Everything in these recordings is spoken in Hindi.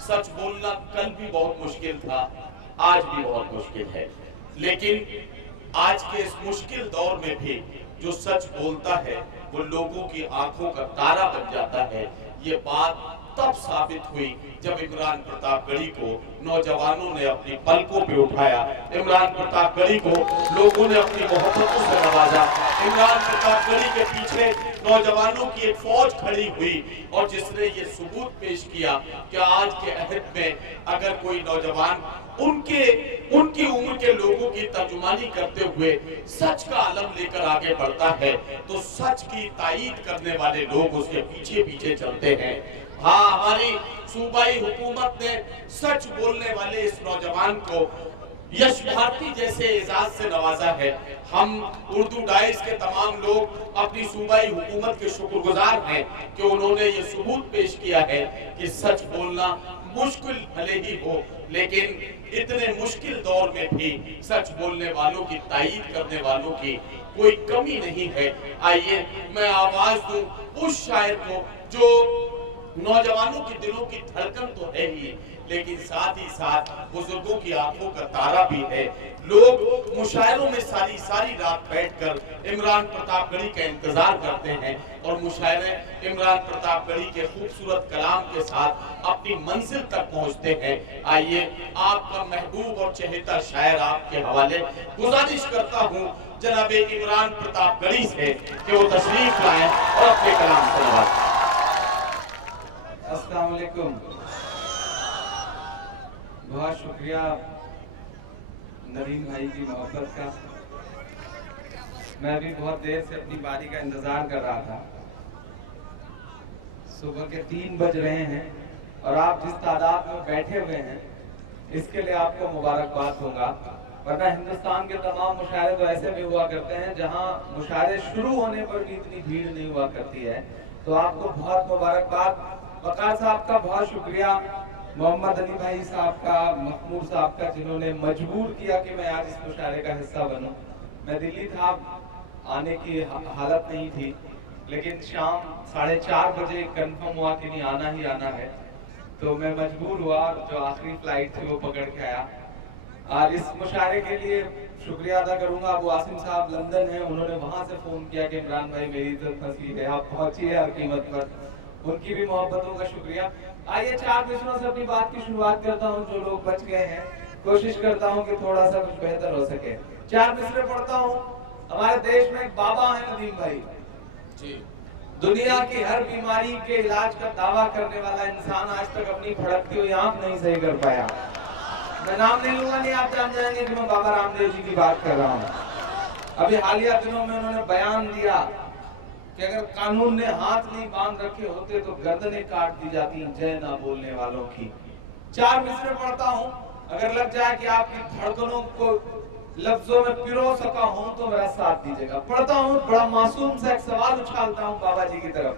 सच बोलना कल भी बहुत मुश्किल था, आज भी बहुत मुश्किल है, लेकिन आज के इस मुश्किल दौर में भी जो सच बोलता है वो लोगों की आंखों का तारा बन जाता है। ये बात तब साबित हुई जब इमरान प्रतापगढ़ी को नौजवानों ने अपनी पलकों पे उठाया, इमरान प्रतापगढ़ी को लोगों ने अपनी मोहब्बतों से नवाजा, इमरान प्रतापगढ़ी के पीछे नौजवानों की एक फौज खड़ी हुई और जिसने ये सबूत पेश किया कि आज के अहद में अगर कोई नौजवान उनकी उम्र के लोगों की तर्जुमानी करते हुए सच का आलम लेकर आगे बढ़ता है तो सच की तायीद करने वाले लोग उसके पीछे पीछे चलते हैं। हाँ, हमारी सूबाई हुकूमत ने सच बोलने वाले इस नौजवान को यश भारती जैसे एजाज से नवाजा है। हम उर्दू डाइस के तमाम लोग अपनी सूबाई हुकूमत के शुक्रगुजार हैं कि उन्होंने ये सबूत पेश किया है कि सच बोलना मुश्किल भले ही हो, लेकिन इतने मुश्किल दौर में भी सच बोलने वालों की तायीद करने वालों की कोई कमी नहीं है। आइए मैं आवाज दूं उस शायर को जो नौजवानों के दिलों की धड़कन तो है ही, लेकिन साथ ही साथ बुजुर्गों की आंखों का तारा भी है। लोग मुशायरों में सारी सारी रात बैठकर इमरान प्रतापगढ़ी का इंतजार करते हैं और मुशायरे इमरान प्रतापगढ़ी के खूबसूरत कलाम के साथ अपनी मंजिल तक पहुंचते हैं। आइए आपका महबूब और चहेता शायर आपके हवाले गुजारिश करता हूं जनाब इमरान प्रतापगढ़ी से कि वो तशरीफ लाएं और अपने कलाम से नवाजें। अस्सलाम वालेकुम। बहुत शुक्रिया नदीम भाई की मोहब्बत का। मैं भी बहुत देर से अपनी बारी का इंतजार कर रहा था। सुबह के 3 बज रहे हैं और आप जिस तादाद में बैठे हुए हैं इसके लिए आपको मुबारकबाद दूंगा, वरना हिंदुस्तान के तमाम मुशायरे तो ऐसे भी हुआ करते हैं जहां मुशायरे शुरू होने पर भी इतनी भीड़ नहीं हुआ करती है। तो आपको बहुत मुबारकबाद। वकार साहब का बहुत शुक्रिया, मोहम्मद अली भाई साहब का, महमूद साहब का, जिन्होंने मजबूर किया कि मैं आज इस मुशायरे का हिस्सा बनूं। मैं दिल्ली था, आने की हालत नहीं थी, लेकिन शाम 4:30 बजे कंफर्म हुआ कि नहीं आना ही आना है, तो मैं मजबूर हुआ। जो आखिरी फ्लाइट थी वो पकड़ के आया। और इस मुशायरे के लिए शुक्रिया अदा करूंगा अबू आसिम साहब लंदन है, उन्होंने वहां से फोन किया कि इमरान भाई मेरी इज्जत फंसी है, आप पहुंचिए हर कीमत पर। उनकी भी मोहब्बतों का शुक्रिया। आइए 4 मिसरों से अपनी बात की शुरुआत करता हूं। जो लोग बच गए हैं कोशिश करता हूं कि थोड़ा सा कुछ बेहतर हो सके। 4 मिसरे पढ़ता हूं। हमारे देश में एक बाबा है नदीम भाई जी, दुनिया की हर बीमारी के इलाज का दावा करने वाला इंसान आज तक अपनी फड़कती हुई आंख नहीं सही कर पाया। मैं नाम नहीं लूंगा, नहीं आप जान जाएंगे कि मैं बाबा रामदेव जी की बात कर रहा हूँ। अभी हालिया दिनों में उन्होंने बयान दिया कि अगर कानून ने हाथ नहीं बांध रखे होते तो गर्दनें काट दी जाती जय ना बोलने वालों की। 4 मिसरे पढ़ता हूँ, अगर लग जाए कि आपकी धड़कनों को लफ्जों में पिरो सका हूं तो मेरा साथ दीजिएगा। पढ़ता हूँ, बड़ा मासूम सा एक सवाल उछालता हूँ बाबा जी की तरफ।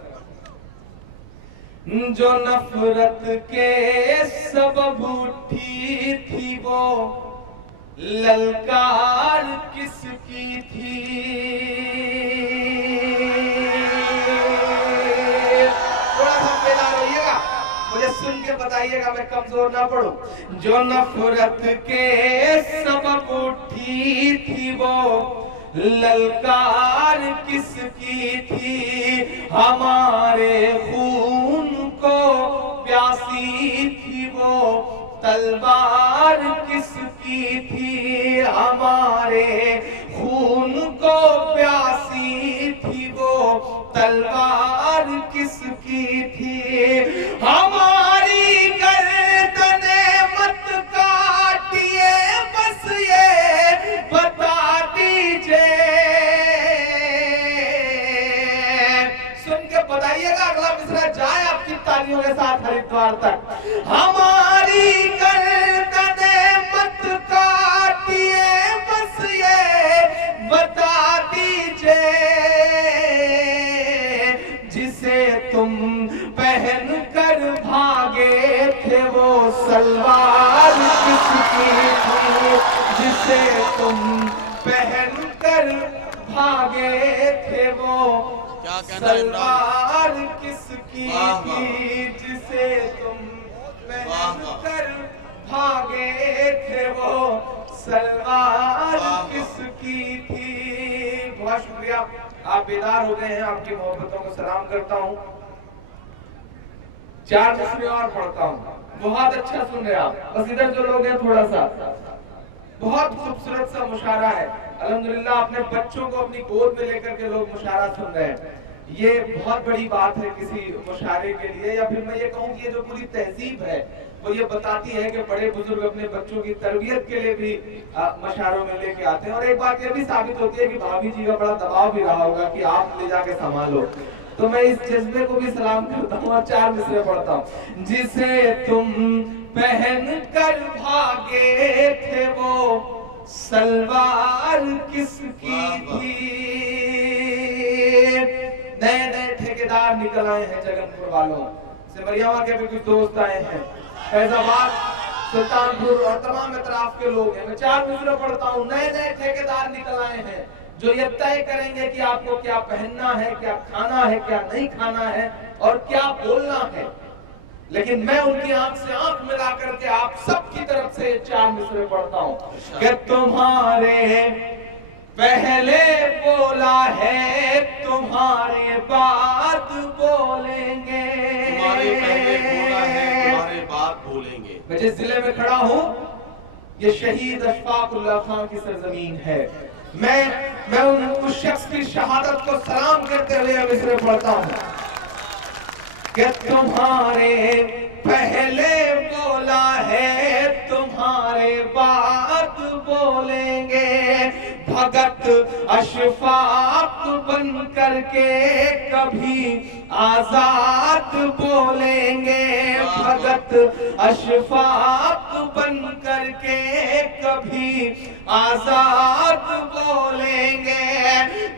जो नफरत के सबब उठी थी वो ललकार किसकी थी? थोड़ा सा बेदार होइएगा, मुझे सुन के बताइएगा, मैं कमजोर ना पड़ूं। जो नफरत के सबब उठी थी वो ललकार किसकी थी? हमारे खून को प्यासी थी वो तलवार किसकी थी? हमारे खून को प्यासी थी वो तलवार किसकी थी? हमारी गर्दने मत काटिए, बस ये बता दीजिए। सुन के बताइएगा, अगला मिसरा जाए आपकी तालियों के साथ हरिद्वार तक। हमारी गर्दने मत काटिए, बस ये बता दीजिए। जिसे तुम पहन कर भागे थे वो सलवार किसकी थी? जिसे तुम पहन कर भागे थे वो सलवार किसकी थी? जिसे तुम पहन भागे थे वो सलवार किसकी थी। बहुत शुक्रिया, आप बेदार हो गए हैं, आपकी मोहब्बतों को सलाम करता हूँ। 4 मिसरे और पढ़ता हूँ। बहुत अच्छा सुन रहे आप, बस इधर जो लोग हैं थोड़ा सा, बहुत खूबसूरत सा मुशारा है। अल्हम्दुलिल्लाह अपने बच्चों को अपनी गोद में लेकर के लोग मुशारा सुन रहे हैं, ये बहुत बड़ी बात है किसी मुशारे के लिए। या फिर मैं ये कहूँ कि ये जो पूरी तहजीब है वो ये बताती है कि बड़े बुजुर्ग अपने बच्चों की तरबियत के लिए भी मशारों में लेके आते हैं। और एक बात ये भी साबित होती है कि भाभी जी का बड़ा दबाव भी रहा होगा कि आप ले जाके संभालो, तो मैं इस जज्बे को भी सलाम करता हूँ और 4 मिसरे पढ़ता हूँ। जिसे तुम पहन कर भागे थे वो सलवार किसकी थी। नए नए ठेकेदार निकल आए हैं जगनपुर वालों से, मरियामा के भी कुछ दोस्त आए हैं, फैजाबाद, सुल्तानपुर और तमाम अतराफ के लोग हैं। मैं 4 मिसरे पढ़ता हूँ। नए नए ठेकेदार निकल आए हैं जो ये तय करेंगे कि आपको क्या पहनना है, क्या खाना है, क्या नहीं खाना है और क्या बोलना है। लेकिन मैं उनकी आंख से आंख मिला करके आप सबकी तरफ से 4 मिसरे पढ़ता हूँ कि तुम्हारे पहले बोला है तुम्हारे बाद बोलेंगे, तुम्हारे पहले बोला है तुम्हारे बाद बोलेंगे। मैं जिस जिले में खड़ा हूँ ये शहीद अशफाकुल्लाह खान की सरजमीन है। मैं उस शख्स की शहादत को सलाम करते हुए मिसरे पढ़ता हूँ कि तुम्हारे पहले बोला है तुम्हारे बाद बोलेंगे। भगत अशफाक बन करके कभी आजाद बोलेंगे। भगत अशफाक बन करके कभी आजाद बोलेंगे।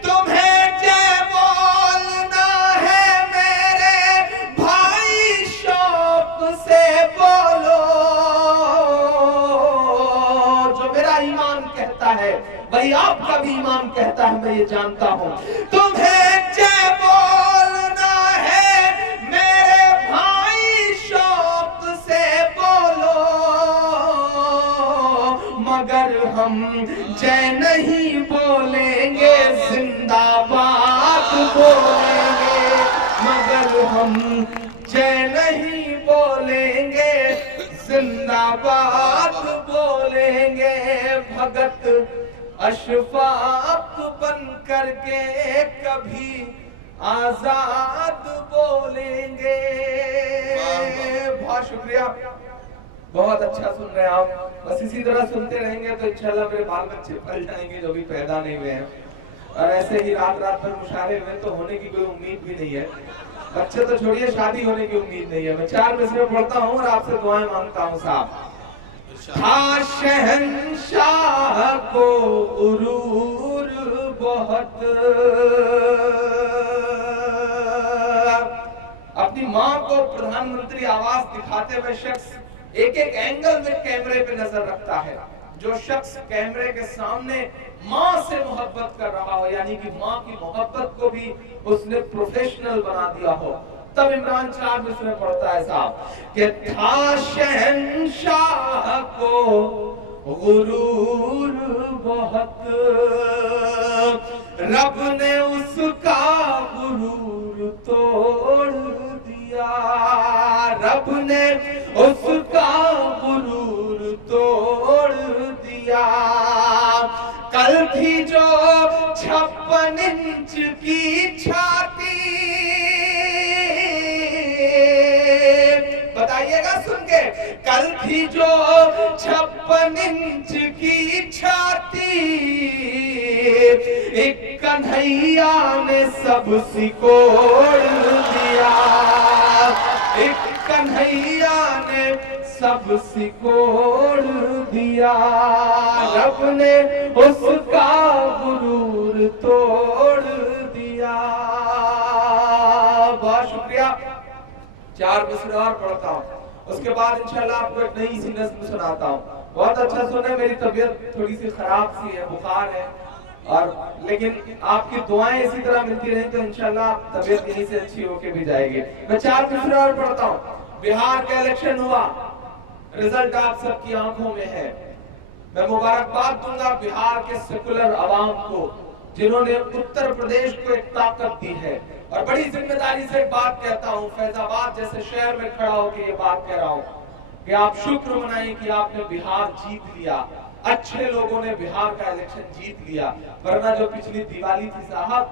तुम्हें जय बोलना है मेरे भाई शौक से बोलो, जो मेरा ईमान कहता है वही आपका भी ईमान कहता है, मैं ये जानता हूं। तुम्हें जय बोलना है मेरे भाई शौक से बोलो, मगर हम जय नहीं बोलेंगे जिंदाबाद बोलेंगे। मगर हम जय नहीं बोलेंगे जिंदाबाद बोलेंगे। भगत अशफाक बन करके कभी आजाद बोलेंगे। बहुत शुक्रिया, बहुत अच्छा सुन रहे हैं आप। बस इसी तरह सुनते रहेंगे तो इंशाल्लाह मेरे बाल बच्चे पल जाएंगे जो भी पैदा नहीं हुए हैं। और ऐसे ही रात रात भर मुशारे हुए तो होने की कोई उम्मीद भी नहीं है। बच्चे तो छोड़िए, शादी होने की उम्मीद नहीं है। मैं 4 मिसरे पढ़ता हूँ और आपसे दुआएं मांगता हूँ साहब। था शहंशाह को गुरूर बहुत, अपनी माँ को प्रधानमंत्री आवास दिखाते हुए शख्स एक एक एंगल में कैमरे पे नजर रखता है। जो शख्स कैमरे के सामने माँ से मोहब्बत कर रहा हो, यानी कि माँ की मोहब्बत को भी उसने प्रोफेशनल बना दिया हो, तब इमरान 4 मिसरे पढ़ता है साहब कि था शहंशाह को गुरूर बहुत, रब ने उसका गुरूर तोड़ दिया। रब ने उसका गुरूर तोड़ दिया। कल थी जो 56 इंच की छाती, बताइएगा सुन के, कल थी जो 56 इंच की छाती, एक कन्हैया ने सब सिकोड़ दिया। एक कन्हैया ने सब सिकोड़ दिया। रब ने उसका गुरूर तोड़ दिया। बहुत शुक्रिया। 4 मिसरे और पढ़ता हूँ, उसके बाद इंशाल्लाह आपको एक नई सी नज़्म सुनाता हूँ। बहुत अच्छा सुने, मेरी तबीयत थोड़ी सी खराब सी है, बुखार है, और लेकिन आपकी दुआएं इसी तरह मिलती रही तो इंशाल्लाह तबीयत यहीं से अच्छी होके भी जाएगी। मैं 4 मिसरे और पढ़ता हूँ। बिहार का इलेक्शन हुआ, रिजल्ट आप सबकी आंखों में है। मैं मुबारकबाद दूंगा बिहार के सेकुलर अवाम को, जिन्होंने उत्तर प्रदेश को एक ताकत दी है। और बड़ी जिम्मेदारी से एक बात कहता हूं, फैजाबाद जैसे शहर में खड़ा होकर ये बात कह रहा हूं कि आप शुक्र मनाइए कि आपने बिहार जीत लिया। अच्छे लोगों ने बिहार का इलेक्शन जीत लिया, वरना जो पिछली दिवाली थी साहब,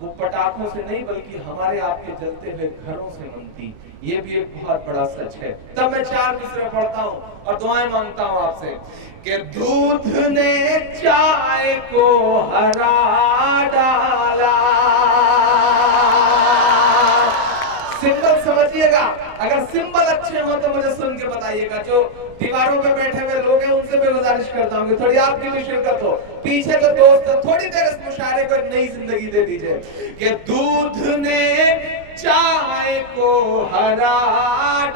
वो पटाखों से नहीं बल्कि हमारे आपके जलते हुए घरों से मनती। ये भी एक बहुत बड़ा सच है। तब मैं 4 मिसरे पढ़ता हूँ और दुआएं मांगता हूँ आपसे कि दूध ने चाय को हरा डाला। सिंबल समझिएगा, अगर सिंबल अच्छे हो तो मुझे सुन के बताइएगा। जो दीवारों पे बैठे हुए लोग हैं उनसे मैं गुजारिश करता हूँ कि थोड़ी आपकी भी शिरकत हो। पीछे तो दोस्त थोड़ी देर इस मुशायरे को एक नई जिंदगी दे दीजिए कि दूध ने चाय को हरा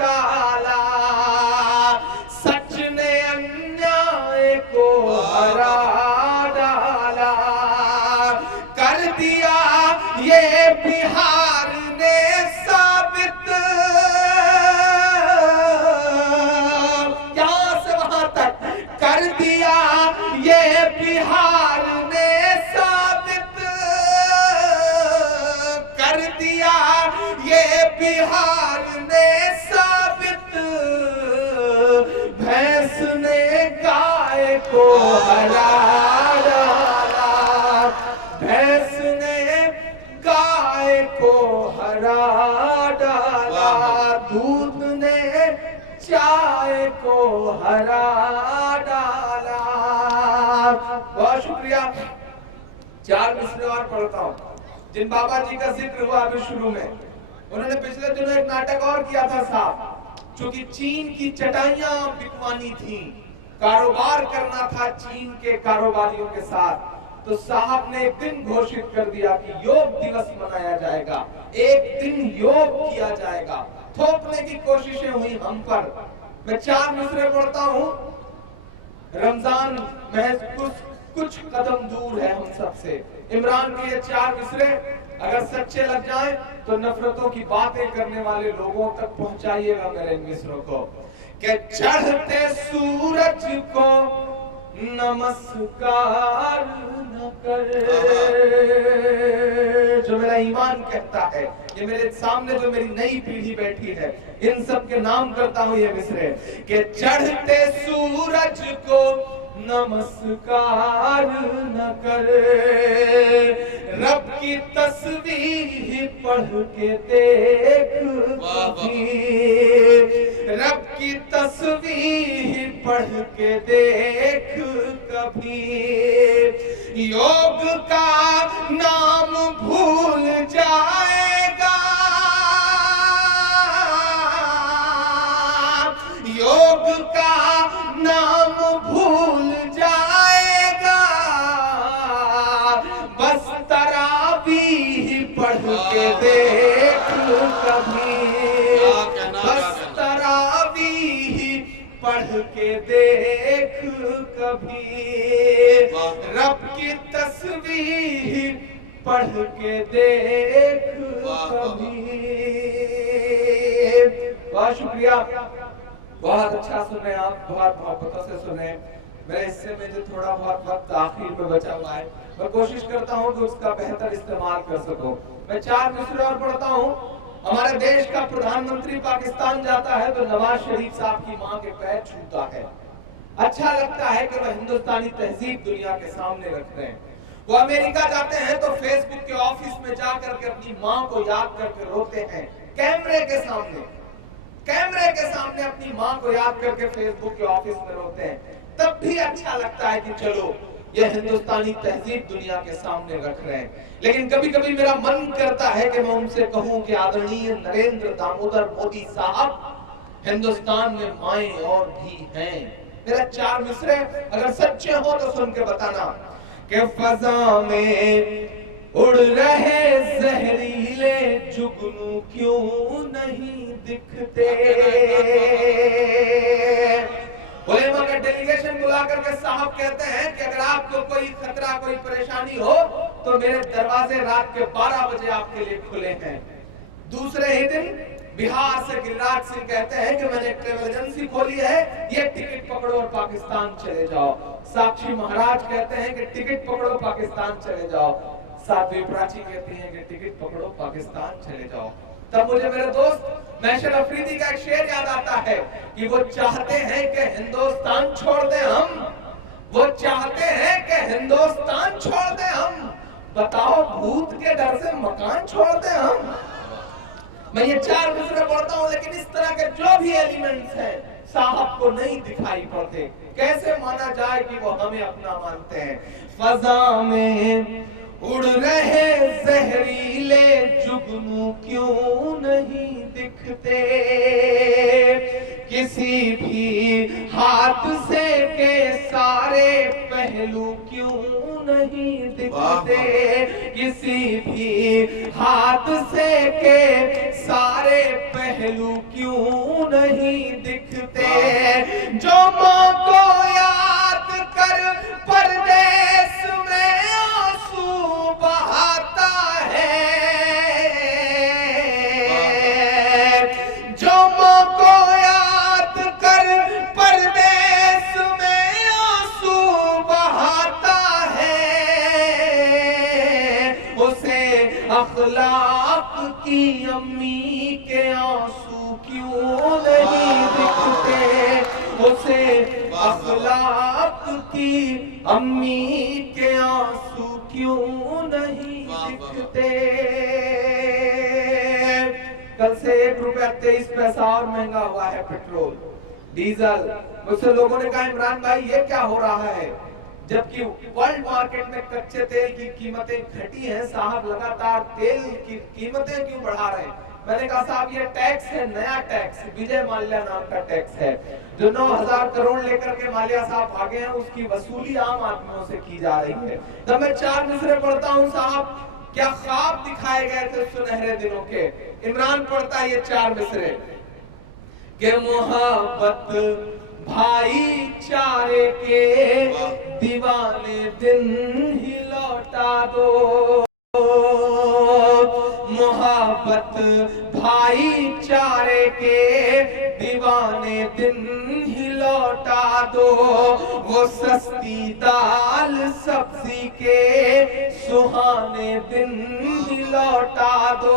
डाला, सच ने अन्याय को हरा डाला, कर दिया ये बिहार ने साबित, यहां से वहां तक कर दिया ये बिहार ने साबित, कर दिया ये बिहार ने साबित, भैंस ने गाय को हरा डाला, भैंस ने गाय को हरा डाला, दूध ने चाय को हरा डाला। बहुत शुक्रिया। 4 मिसरे और पढ़ता हूं। जिन बाबा जी का जिक्र हुआ अभी शुरू में, उन्होंने पिछले दिनों एक नाटक और किया था साहब। चूंकि चीन की चटाइयां बिकवानी थी, कारोबार करना था चीन के कारोबारियों के साथ, तो साहब ने एक दिन घोषित कर दिया कि योग दिवस मनाया जाएगा, एक दिन योग किया जाएगा। थोपने की कोशिशें हुई हम पर। मैं 4 मिसरे पढ़ता हूं। रमजान महज कुछ कदम दूर है हम सबसे। इमरान के ये 4 मिसरे अगर सच्चे लग जाएं तो नफरतों की बातें करने वाले लोगों तक पहुंचाइएगा मेरे इन मिसरों को। कि चढ़ते सूरज को नमस्कार न कर, जो मेरा ईमान कहता है, ये मेरे सामने जो मेरी नई पीढ़ी बैठी है, इन सब के नाम करता हूं ये मिसरे कि चढ़ते सूरज को नमस्कार न कर, रब की तस्वीर पढ़ के देख कभी, रब की तस्वीर पढ़ के देख कभी, योग का नाम भूल जाएगा, योग का नाम भूल जाएगा, बस तरावीह पढ़ के देख कभी, बस तरावीह पढ़ के देख कभी, रब की तस्वीर पढ़ के देख कभी। बहुत शुक्रिया, बहुत अच्छा सुने आप, बहुत मोहब्बतों से सुने। मेरे हिस्से में जो थोड़ा बहुत वक्त आखिर में बचा हुआ है, मैं कोशिश करता हूँ कि उसका बेहतर इस्तेमाल कर सकूं। मैं 4 मिसरे और पढ़ता हूँ। हमारे देश का प्रधानमंत्री पाकिस्तान जाता है तो नवाज शरीफ साहब की मां के पैर छूता है। अच्छा लगता है कि वह हिंदुस्तानी तहजीब दुनिया के सामने रखते हैं। वो अमेरिका जाते हैं तो फेसबुक के ऑफिस में जाकर के अपनी मां को याद करके रोते हैं, कैमरे के सामने, कैमरे के सामने अपनी मां को याद करके फेसबुक के ऑफिस में रोते हैं। तब भी अच्छा लगता है कि चलो ये हिंदुस्तानी तहजीब दुनिया के सामने रख रहे हैं। लेकिन कभी कभी मेरा मन करता है कि मैं उनसे कहूं कि आदरणीय नरेंद्र दामोदर मोदी साहब, हिंदुस्तान में माएं और भी हैं। मेरा 4 मिसरे अगर सच्चे हो तो सुन के बताना कि फजा में उड़ रहे जहरीले जुगनू क्यों नहीं दिखते। उलेमा का डेलीगेशन बुला करके साहब कहते हैं कि अगर आपको कोई खतरा, कोई परेशानी हो तो मेरे दरवाजे रात के 12 बजे आपके लिए खुले हैं। दूसरे ही दिन बिहार से गिरिराज सिंह कहते हैं कि मैंने ट्रेवल एजेंसी खोली है, ये टिकट पकड़ो और पाकिस्तान चले जाओ। साक्षी महाराज कहते हैं कि टिकट पकड़ो पाकिस्तान चले जाओ। साध्वी प्राची कहती हैं कि टिकट पकड़ो पाकिस्तान चले जाओ। तब मुझे मेरे दोस्त महशर अफरीदी का एक शेर याद आता है कि वो चाहते हैं कि हिंदुस्तान छोड़ दें हम, वो चाहते हैं कि हिंदुस्तान छोड़ दें हम, बताओ भूत के डर से मकान छोड़ दें हम। मैं ये 4 मिसरे पढ़ता हूँ, लेकिन इस तरह के जो भी एलिमेंट्स हैं साहब को नहीं दिखाई पड़ते। कैसे माना जाए कि वो हमें अपना मानते हैं। फजा में उड़ रहे जहरीले जुगनू क्यों नहीं दिखते, किसी भी हादसे के सारे पहलू क्यों नहीं दिखते, किसी भी हादसे के सारे पहलू क्यों नहीं दिखते। जो माँ को याद कर परदेश में आंसू बहाता है, जो माँ को याद कर परदेश में आंसू बहाता है, उसे अखलाक की अम्मी के आंसू क्यों नहीं दिखते, उसे अखलाक की अम्मी के आंसू क्यों नहीं दिखते। कल से 1 रुपया 23 पैसा और महंगा हुआ है पेट्रोल डीजल। मुझसे लोगों ने कहा इमरान भाई ये क्या हो रहा है, जबकि वर्ल्ड मार्केट में कच्चे तेल की कीमतें घटी हैं, साहब लगातार तेल की कीमतें क्यों बढ़ा रहे हैं। मैंने कहा साहब ये टैक्स है, नया टैक्स, विजय माल्या नाम का टैक्स है, जो 9,000 करोड़ लेकर के माल्या साहब भागे हैं, उसकी वसूली आम आदमियों से की जा रही है। जब मैं 4 मिसरे पढ़ता हूँ साहब, क्या ख्वाब दिखाए गए थे सुनहरे दिनों के। इमरान पढ़ता है ये 4 मिसरे के मोहब्बत भाईचारे के दीवाने दिन ही लौटा दो, मोहब्बत भाईचारे के दीवाने दिन ही लौटा दो। वो सस्ती दाल सब्जी के सुहाने दिन ही लौटा दो,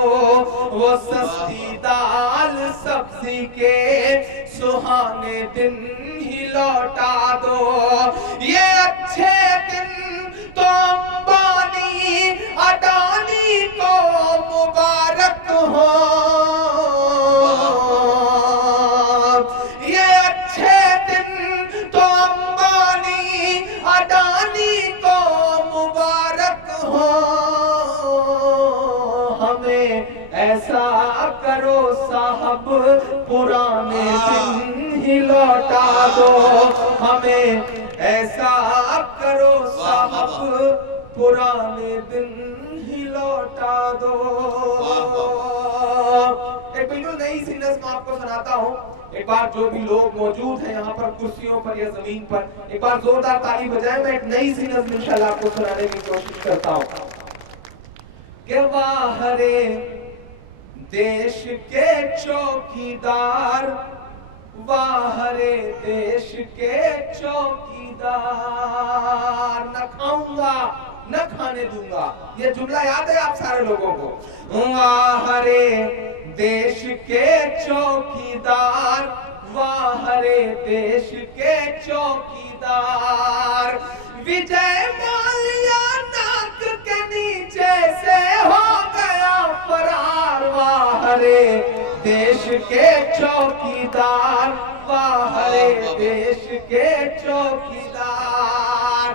वो सस्ती दाल सब्जी के सुहाने दिन ही लौटा दो। ये अच्छे दिन तो अंबानी अडानी को मुबारक हो, ये अच्छे दिन तो अंबानी अडानी को मुबारक हो। हमें ऐसा करो साहब पुराने दिन ही लौटा दो, हमें ऐसा करो साहब पुराने दिन ही लौटा दो। एक बिल्कुल नई सी नज़्म आपको सुनाता हूँ। एक बार जो भी लोग मौजूद हैं यहाँ पर कुर्सियों पर या जमीन पर, एक बार जोरदार ताली बजाएं। मैं एक नई सी नज़्म इंशाल्लाह आपको सुनाने की कोशिश करता हूँ। कि वाहरे देश के चौकीदार, वाहरे देश के चौकीदार, न खाऊंगा न खाने दूंगा। ये जुमला याद है आप सारे लोगों को। वाहरे देश के चौकीदार, वाहरे देश के चौकीदार, विजय माल्या नाक के नीचे से हो गया फरार। वाहरे देश के चौकीदार, वाहरे देश के चौकीदार,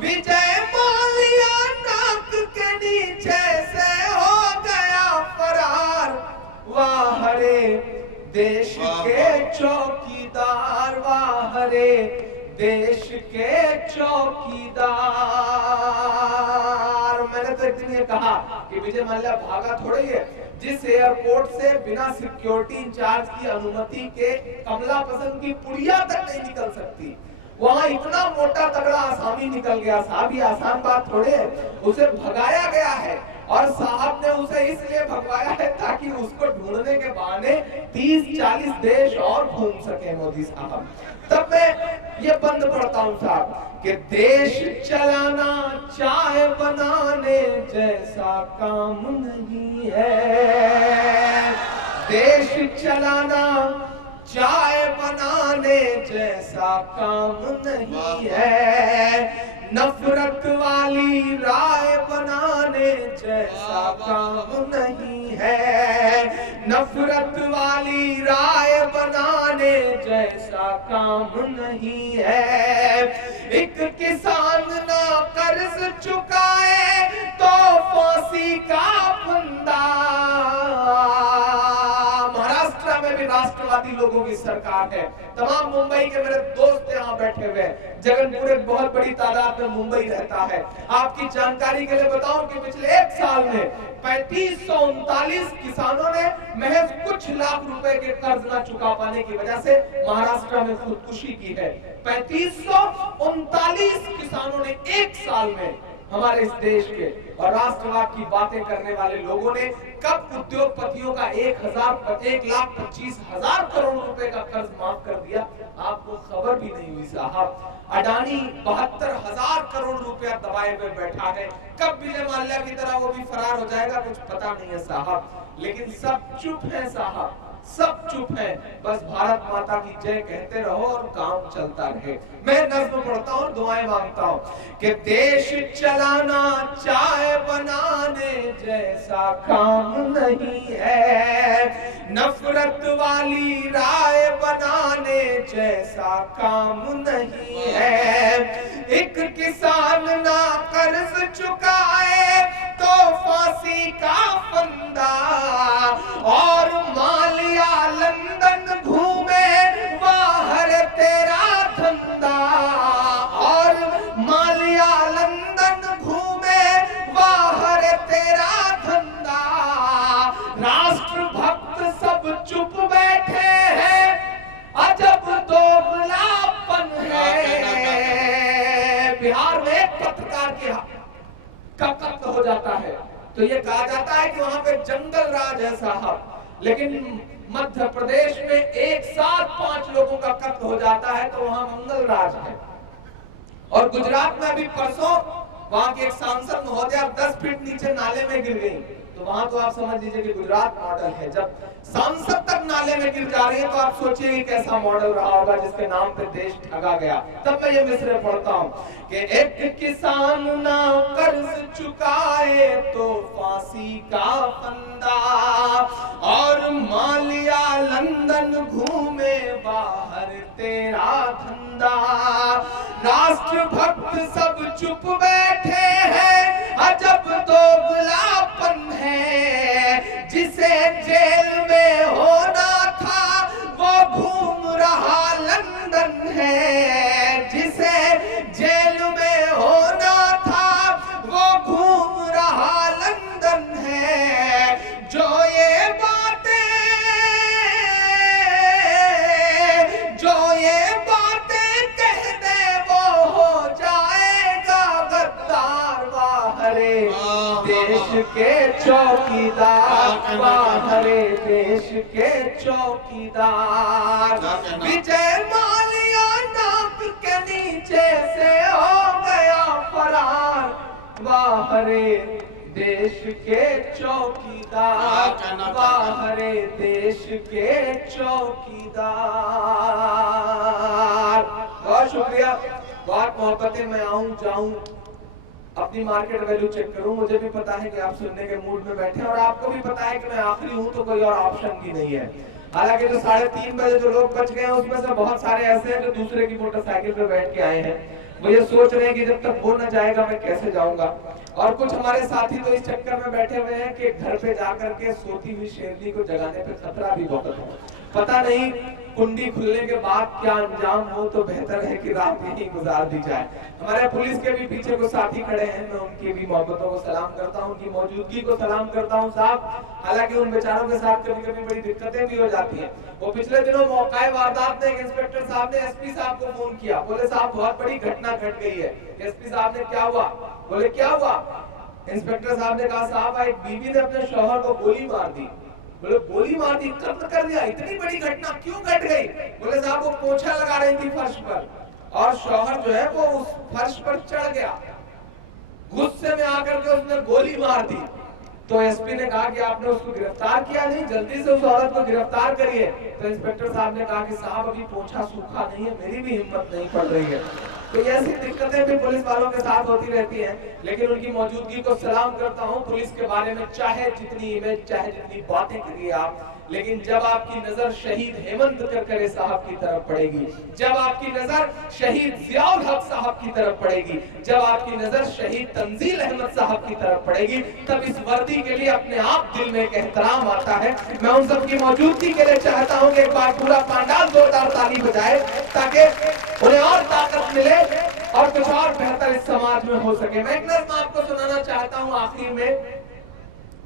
विजय माल्या नाक के नीचे से हो गया फरार। वाहरे देश के चौकीदार, वाहरे देश के चौकीदार। मैंने तो एक दिन ये कहा कि विजय माल्या भागा थोड़ी है। जिस एयरपोर्ट से बिना सिक्योरिटी इंचार्ज की अनुमति के कमला पसंद की पुड़िया तक नहीं निकल सकती, वहां इतना मोटा तगड़ा आसामी निकल गया साहब। ये आसान बात थोड़े है, उसे भगाया गया है। और साहब ने उसे इसलिए भगवाया है ताकि उसको ढूंढने के बहाने 30-40 देश और घूम सके मोदी साहब। तब मैं ये बंद पढ़ता हूं साहब कि देश चलाना चाय बनाने जैसा काम नहीं है, देश चलाना चाय बनाने जैसा काम नहीं है, नफरत वाली राय बनाने जैसा काम नहीं है, नफरत वाली राय बनाने जैसा काम नहीं है। एक किसान ना कर्ज चुकाए तो फांसी का फंदा। महाराष्ट्र में भी राष्ट्रवादी लोगों की सरकार है। तमाम मुंबई के मेरे दोस्त यहाँ बैठे हुए हैं। जगनपुर एक बहुत बड़ी तादाद में मुंबई रहता है। आपकी जानकारी के लिए बताऊं कि पिछले एक साल में 3539 किसानों ने महज कुछ लाख रुपए के कर्ज न चुका पाने की वजह से महाराष्ट्र में खुदकुशी की है। 3539 किसानों ने एक साल में हमारे इस देश के और राष्ट्रवाद की बातें करने वाले लोगों ने कब उद्योगपतियों का 1,25,000 करोड़ रुपए का कर्ज माफ कर दिया, आपको खबर भी नहीं हुई साहब। अडानी 72,000 करोड़ रुपया दबाए हुए बैठा है। कब विजय माल्या की तरह वो भी फरार हो जाएगा कुछ पता नहीं है साहब। लेकिन सब चुप है साहब, सब चुप है। बस भारत माता की जय कहते रहो और काम चलता रहे। मैं नज़्म पढ़ता हूँ, दुआएं मांगता हूँ कि देश चलाना चाय बनाने जैसा काम नहीं है, नफरत वाली राय बनाने जैसा काम नहीं है। एक किसान ना कर्ज चुकाए तो फांसी का फंदा, और मालिया लंदन घूमे बाहर तेरा धंधा, और मालिया लंदन घूमे बाहर तेरा धंधा। राष्ट्रभक्त सब चुप बैठे हैं, अजब दोगलापन है। बिहार में एक पत्रकार की कत्ल हो जाता है तो ये कहा जाता है कि वहां पे जंगल राज है साहब, लेकिन मध्य प्रदेश में एक साथ 5 लोगों का कत्ल हो जाता है तो वहां मंगल राज है। और गुजरात में अभी परसों वहां के एक सांसद महोदया 10 फीट नीचे नाले में गिर गई, तो वहां तो आप समझ लीजिए कि गुजरात मॉडल है। जब सांसद तक नाले में गिर जा रही है तो आप सोचिए कैसा मॉडल रहा होगा जिसके नाम पे देश ठगा गया। तब मैं ये मिसरे पढ़ता हूँ कि एक किसान ना कर्ज चुकाए तो फांसी का फंदा, और मालिया लंदन घूमे बाहर तेरा धंधा। राष्ट्रभक्त सब चुप बैठे हैं, अजब दोगलापन है। जिसे जेल में होना था वो घूम रहा लंदन है, जिसे जेल में होना था वो घूम रहा लंदन है। जो ये बातें कह दे वो हो जाएगा गद्दार। बाहरे देश के चौकीदार, बाहरे देश के चौकीदार। विजय माल्या नाक के नीचे से हो गया फरार, बाहरे देश के चौकीदार, बाहरे देश के चौकीदार। बहुत शुक्रिया, बहुत मोहब्बतें। मैं आऊं जाऊं, अपनी मार्केट वैल्यू चेक करूं। मुझे भी पता है कि आप सुनने के मूड में बैठे हैं और आपको भी पता है कि मैं आखिरी हूं तो कोई और ऑप्शन भी नहीं है। हालांकि जो 3:30 बजे जो लोग बच गए हैं उसमें से बहुत सारे ऐसे हैं जो दूसरे की मोटरसाइकिल पे बैठ के आए हैं। वो ये सोच रहे हैं कि जब तक वो न जाएगा मैं कैसे जाऊंगा। और कुछ हमारे साथी तो इस चक्कर में बैठे हुए हैं कि घर पे जाकर के सोती हुई शेरनी को जगाने पे खतरा भी बहुत है। पता नहीं कुंडी खुलने के बाद क्या अंजाम हो, तो बेहतर है कि रात यहीं गुजार दी जाए। हमारे पुलिस के भी पीछे को साथी खड़े हैं, मैं उनकी भी मोहब्बतों को सलाम करता हूं, उनकी मौजूदगी को सलाम करता हूं साहब। हालांकि उन बेचारों के साथ कभी कभी बड़ी दिक्कतें भी हो जाती हैं। वो पिछले दिनों मौका वारदात में एक इंस्पेक्टर साहब ने एसपी साहब को फोन किया, बोले साहब बहुत बड़ी घटना घट गई है। एसपी साहब ने क्या हुआ? बोले क्या हुआ? इंस्पेक्टर साहब ने कहा साहब एक बीवी ने अपने शौहर को गोली मार दी। बोले गोली मार दी, कत्ल कर दिया, इतनी बड़ी घटना क्यों घट गई? बोले साहब वो पोछा लगा रही थी फर्श पर और शौहर जो है वो उस फर्श पर चढ़ गया, गुस्से में आकर के उसने गोली मार दी। तो एसपी ने कहा कि आपने उसको गिरफ्तार किया नहीं, जल्दी से उस औरत को गिरफ्तार करिए। तो इंस्पेक्टर साहब ने कहा कि साहब अभी पोछा सूखा नहीं है, मेरी भी हिम्मत नहीं पड़ रही है। तो ऐसी दिक्कतें भी पुलिस वालों के साथ होती रहती हैं, लेकिन उनकी मौजूदगी को सलाम करता हूं। पुलिस के बारे में चाहे जितनी इमेज, चाहे जितनी बातें करिए आप, लेकिन जब आपकी नजर शहीद हेमंत करकरे साहब की तरफ पड़ेगी, जब आपकी नजर शहीद जियाउल हक साहब की तरफ पड़ेगी, जब आपकी नजर शहीद तंजील अहमद साहब की तरफ पड़ेगी, तब इस वर्दी के लिए अपने आप दिल में एक एहतराम आता है। मैं उन सब की मौजूदगी के लिए चाहता हूं कि एक बार पूरा पंडाल जोरदार ताली बजाए, ताकि उन्हें और ताकत मिले और कुछ और बेहतर इस समाज में हो सके। मैं एक नज़्म आपको सुनाना चाहता हूं आखिर में।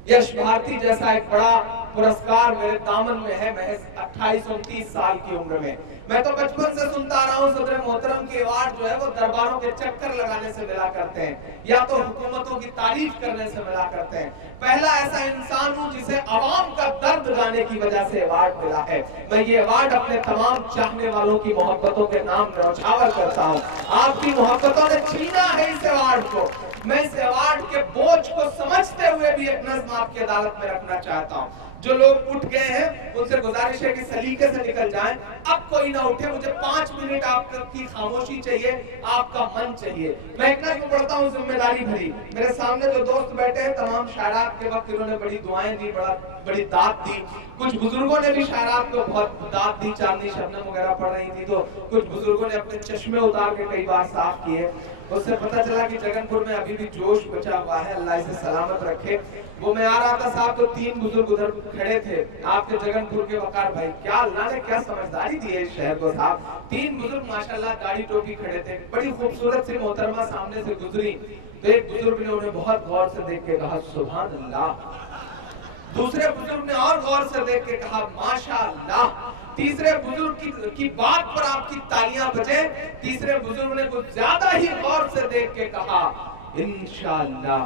यश भारती जैसा एक बड़ा पुरस्कार मेरे दामन में है महज 28-29 साल की उम्र में। मैं तो बचपन से सुनता आ रहा हूँ सदर मोहतरम के अवार्ड जो है वो दरबारों के चक्कर लगाने से मिला करते हैं या तो हुकूमतों की तारीफ करने से मिला करते हैं। पहला ऐसा इंसान हूँ जिसे अवाम का दर्द गाने की वजह से अवार्ड मिला है। मैं ये अवार्ड अपने तमाम चाहने वालों की मोहब्बतों के नाम न्यौछावर करता हूँ। आपकी मोहब्बतों ने छीना है इस अवार्ड को। मैं इस अवार्ड के बोझ को समझते हुए भी एक नज़्म आपकी अदालत में रखना चाहता हूँ। जो लोग उठ गए हैं उनसे गुजारिश है कि सलीके से निकल जाएं। अब कोई ना उठे, मुझे 5 मिनट आपकी खामोशी चाहिए, आपका मन चाहिए। मैं एक नज़्म पढ़ता हूँ जिम्मेदारी भरी। मेरे सामने जो दोस्त बैठे हैं तमाम शायरात के वक्त इन्होंने बड़ी दुआएं दी, बड़ी दाद दी। कुछ बुजुर्गों ने भी शायरात को बहुत दाद दी, चांदनी शबनम वगैरह पढ़ रही थी तो कुछ बुजुर्गों ने अपने चश्मे उतार के कई बार साफ किए। उससे पता चला कि जगनपुर में अभी भी जोश बचा हुआ है, अल्लाह इसे सलामत रखे। वो मैं आ रहा था साहब तो 3 बुजुर्ग उधर खड़े थे, आपके जगनपुर के वकार भाई। क्या अल्लाह ने क्या समझदारी दी है इस शहर को साहब। 3 बुजुर्ग माशाल्लाह दाढ़ी टोपी खड़े थे, बड़ी खूबसूरत सी मोहतरमा सामने से गुजरी तो एक बुजुर्ग ने उन्हें बहुत गौर से देख के कहा सुभान अल्लाह। दूसरे बुजुर्ग ने और गौर से देख के कहा माशाअल्लाह। तीसरे बुजुर्ग की बात पर आपकी तालियां बजे। तीसरे बुजुर्ग ने कुछ ज्यादा ही गौर से देख के कहा इंशाअल्लाह।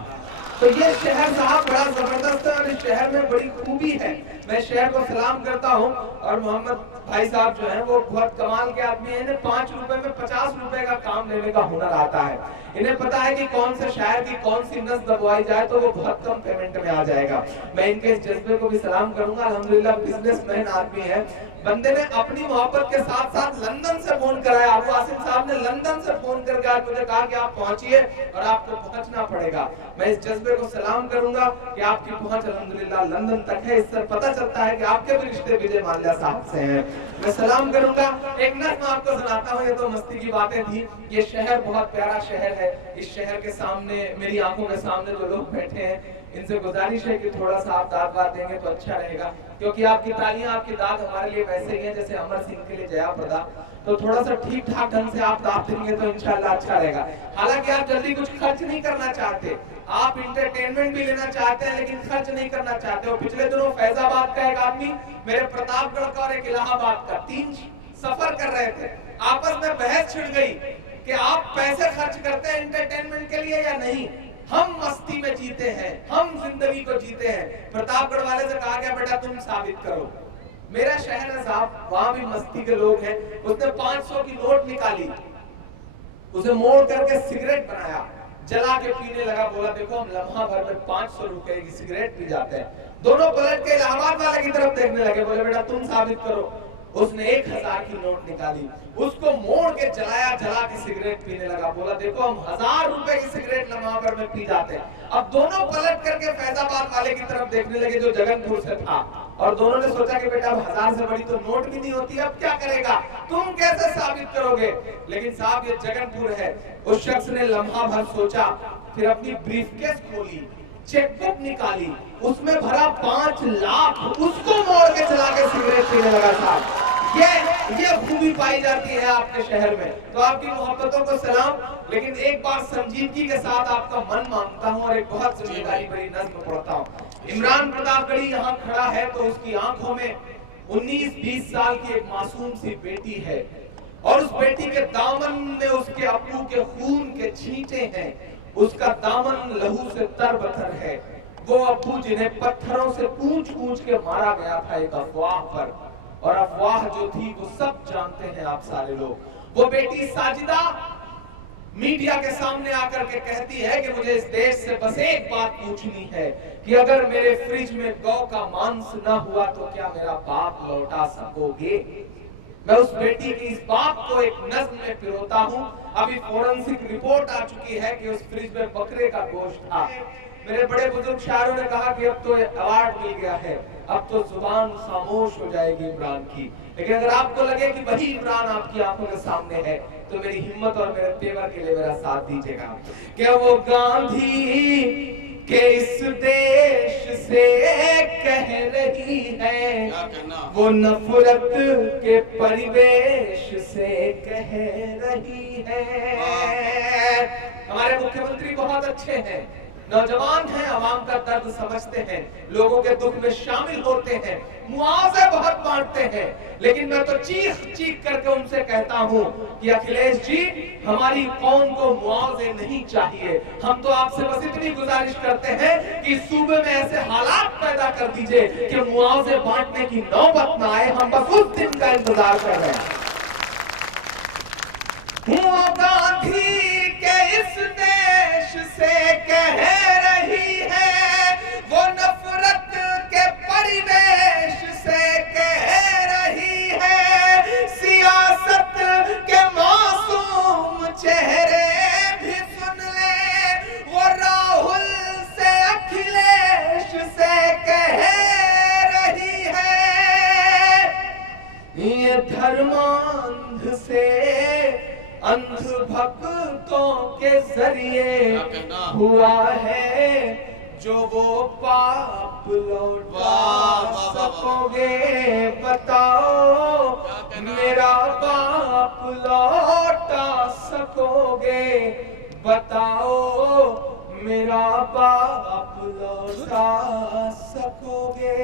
तो ये शहर साहब बड़ा जबरदस्त है और इस शहर में बड़ी खूबी है। मैं शहर को सलाम करता हूँ और मोहम्मद भाई साहब जो हैं वो बहुत कमाल के आदमी हैं। इन्हें 5 रुपए में 50 रुपए का काम लेने का हुनर आता है। इन्हें पता है कि कौन से शायर की कौन सी नस दबवाई जाए तो वो बहुत कम पेमेंट में आ जाएगा। मैं इनके इस जज्बे को भी सलाम करूंगा। अल्हम्दुलिल्लाह बिजनेसमैन आदमी है। बंदे ने अपनी मोहब्बत के साथ साथ लंदन से फोन कराया। अबू आसिम साहब ने लंदन से फोन करके आज मुझे कहा कि आप पहुंचिए और आपको पहुंचना पड़ेगा। मैं इस जज्बे को सलाम करूंगा कि आपकी पहुंच अल्हम्दुलिल्लाह लंदन तक है। इससे पता चलता है कि आपके भी रिश्ते विजय माल्या साहब से हैं। मैं सलाम करूंगा। एक नज़्म आपको सुनाता हूँ, ये तो मस्ती की बातें थी। ये शहर बहुत प्यारा शहर है। इस शहर के सामने, मेरी आंखों के सामने जो लोग बैठे हैं इनसे गुजारिश है कि थोड़ा सा आप दाद वाद देंगे तो अच्छा रहेगा, क्योंकि आपकी तालियां, आपकी दाद हमारे लिए वैसे ही है जैसे अमर सिंह के लिए जया प्रदा। तो थोड़ा सा ठीक ठाक ढंग से आप दाद देंगे तो इंशाल्लाह अच्छा रहेगा। हालांकि आप जल्दी कुछ खर्च नहीं करना चाहते, आप इंटरटेनमेंट भी लेना चाहते हैं लेकिन खर्च नहीं करना चाहते हो। पिछले दिनों फैजाबाद का एक आदमी मेरे प्रतापगढ़ का और एक इलाहाबाद का 3 सफर कर रहे थे। आपस में बहस छिड़ गई कि आप पैसे खर्च करते हैं इंटरटेनमेंट के लिए या नहीं। हम मस्ती में जीते हैं, हम जिंदगी को जीते हैं। प्रतापगढ़ वाले से कहा गया बेटा तुम साबित करो। मेरा शहर है साहब, वहां भी मस्ती के लोग हैं। उसने 500 की नोट निकाली, उसे मोड़ करके सिगरेट बनाया, जला के पीने लगा। बोला देखो हम लम्हा भर में 500 रुपए की सिगरेट पी जाते हैं। दोनों पलट के इलाहाबाद वाले की तरफ देखने लगे। बोले बेटा तुम साबित करो। उसने 1000 की नोट निकाली, उसको मोड़ के जलाया, जला के सिगरेट पीने लगा। बोला देखो हम 1000 रुपए की सिगरेट लम्हा भर में पी जाते हैं। अब दोनों पलट करके फैजाबाद वाले की तरफ देखने लगे जो जगनपुर से था, और दोनों ने सोचा कि बेटा अब 1000 से बड़ी तो नोट भी नहीं होती, अब क्या करेगा, तुम कैसे साबित करोगे। लेकिन साहब ये जगनपुर है। उस शख्स ने लम्हा भर सोचा, फिर अपनी ब्रीफकेस खोली, चेकबुक निकाली, उसमें भरा 5 लाख, उसको मोड़ के चला के सिगरेट पीने लगा। साहब ये खूबी पाई जाती है आपके शहर में। तो आपकी मोहब्बतों को सलाम, लेकिन एक बार संजीदगी के साथ आपका मन मांगता हूँ और एक बहुत जिम्मेदारी भरी नज़्म पढ़ता हूँ। इमरान प्रतापगढ़ी यहाँ खड़ा है तो उसकी आंखों में 19-20 साल की एक मासूम सी बेटी है और उस बेटी के दामन में उसके अब्बू के खून के छींटे हैं। उसका दामन लहू से तरबतर है। वो अब्बू जिन्हें पत्थरों से पूंछ पूंछ के मारा गया था एक अफवाह पर, और अफवाह जो थी वो सब जानते हैं आप सारे लोग। वो बेटी साजिदा मीडिया के सामने आकर के कहती है कि मुझे इस देश से बस एक बात पूछनी है कि अगर मेरे फ्रिज में गौ का मांस न हुआ तो क्या मेरा बाप लौटा सकोगे? मैं उस बेटी की इस बात को एक नज्म में पिरोता हूं। अभी फोरेंसिक रिपोर्ट आ चुकी है कि उस फ्रिज में बकरे का गोश्त था। मेरे बड़े बुजुर्ग शायरों ने कहा कि अब तो अवार्ड मिल गया है, अब तो जुबान खामोश हो जाएगी इमरान की। लेकिन अगर आपको लगे कि वही इमरान आपकी आंखों के सामने है तो मेरी हिम्मत और मेरे तेवर के लिए मेरा साथ दीजिएगा। क्या वो गांधी के इस देश से कह रही है, वो नफरत के परिवेश से कह रही है। हमारे मुख्यमंत्री बहुत अच्छे हैं, नौजवान हैं, आवाम का दर्द समझते हैं, लोगों के दुख में शामिल होते हैं, मुआवजे बहुत बांटते हैं। लेकिन मैं तो चीख चीख करके उनसे कहता हूं कि अखिलेश जी, हमारी कौम को मुआवजे नहीं चाहिए। हम तो आपसे बस इतनी गुजारिश करते हैं कि सूबे में ऐसे हालात पैदा कर दीजिए कि मुआवजे बांटने की नौबत ना आए। हम बस उस दिन का इंतजार कर रहे हैं। गांधी के इस देश से कह रही है, वो नफरत के परिवेश से कह रही है। सियासत के मासूम चेहरे भी सुन ले, वो राहुल से अखिलेश से कह रही है। ये धर्मांध से अंध भक्तों के जरिए हुआ है, जो वो पाप लौटा सकोगे? बताओ मेरा पाप लौटा सकोगे? बताओ मेरा पाप लौटा सकोगे?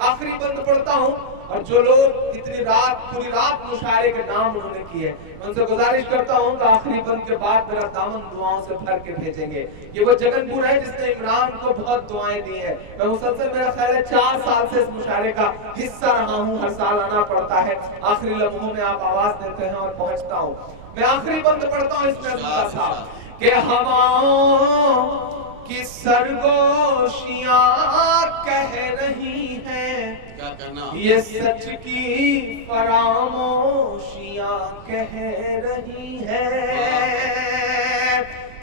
आखिरी बंद पढ़ता हूं, और जो लोग इतनी रात पूरी रात मुशायरे के नाम उन्होंने किए, उनसे गुजारिश करता हूं कि आखिरी बंद के बाद मेरा दामन दुआओं से भर के भेजेंगे। ये वो जगनपुर है जिसने इमरान को बहुत दुआएं दी है। मैं मुसलसल मेरा ख्याल है 4 साल से इस मुशायरे का हिस्सा रहा हूं, हर साल आना पड़ता है। आखिरी लम्हों में आप आवाज देते हैं और पहुंचता हूं। मैं आखिरी बंद पढ़ता हूं इसमें कि हवाओं की सरगोशियां कह रही हैं, क्या करना? ये सच की फरामोशियां कह रही हैं।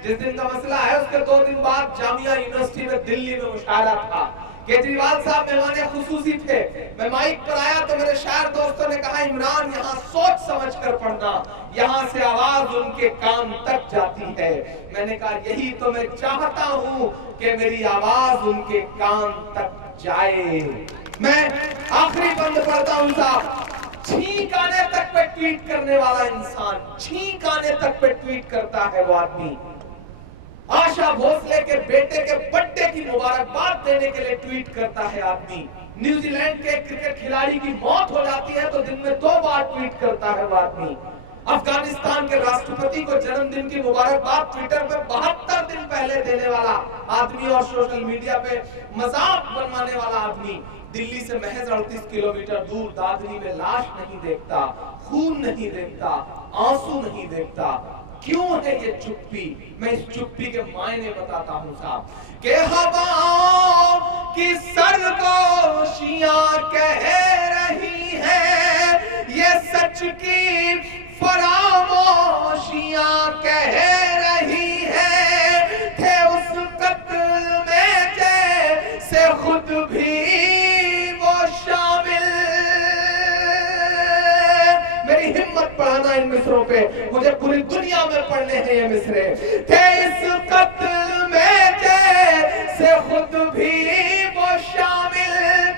जिस दिन का मसला है उसके 2 दिन बाद जामिया यूनिवर्सिटी में दिल्ली में मुशायरा था। केजरीवाल साहब मेहमान खुसूसी थे। मैं माइक पर आया तो मेरे शायर दोस्तों ने कहा, इमरान यहाँ सोच समझ कर पढ़ना, यहाँ से आवाज उनके कान तक जाती है। मैंने कहा यही तो मैं चाहता हूँ कि मेरी आवाज उनके कान तक जाए। मैं आखिरी बंद पढ़ता हूँ साहब। छींक आने तक पे ट्वीट करने वाला इंसान, छींक आने तक पे ट्वीट करता है वो आदमी। आशा भोसले के बेटे के बर्थडे की मुबारकबाद देने के लिए ट्वीट करता है आदमी। न्यूजीलैंड के क्रिकेट खिलाड़ी की मौत हो जाती है तो दिन में 2 बार ट्वीट करता है वो आदमी। अफगानिस्तान के राष्ट्रपति को जन्मदिन की मुबारकबाद ट्विटर पे 72 दिन पहले देने वाला आदमी और सोशल मीडिया पे मजाक बनवाने वाला आदमी दिल्ली से महज 38 किलोमीटर दूर दादरी में लाश नहीं देखता, खून नहीं देखता, आंसू नहीं देखता। क्यों है ये चुप्पी? मैं इस चुप्पी के मायने बताता हूं साहब। कि हवाओं की सरगोशियां कह रही है, ये सच की फरामोशियां कह रही है। थे उस कत्ल में जैसे खुद भी वो शामिल। मेरी हिम्मत बढ़ाना इन मिसरों पे, मुझे पूरी दुनिया में पढ़ने हैं ये मिसरे। थे इस कत्ल में जैसे खुद भी वो शामिल,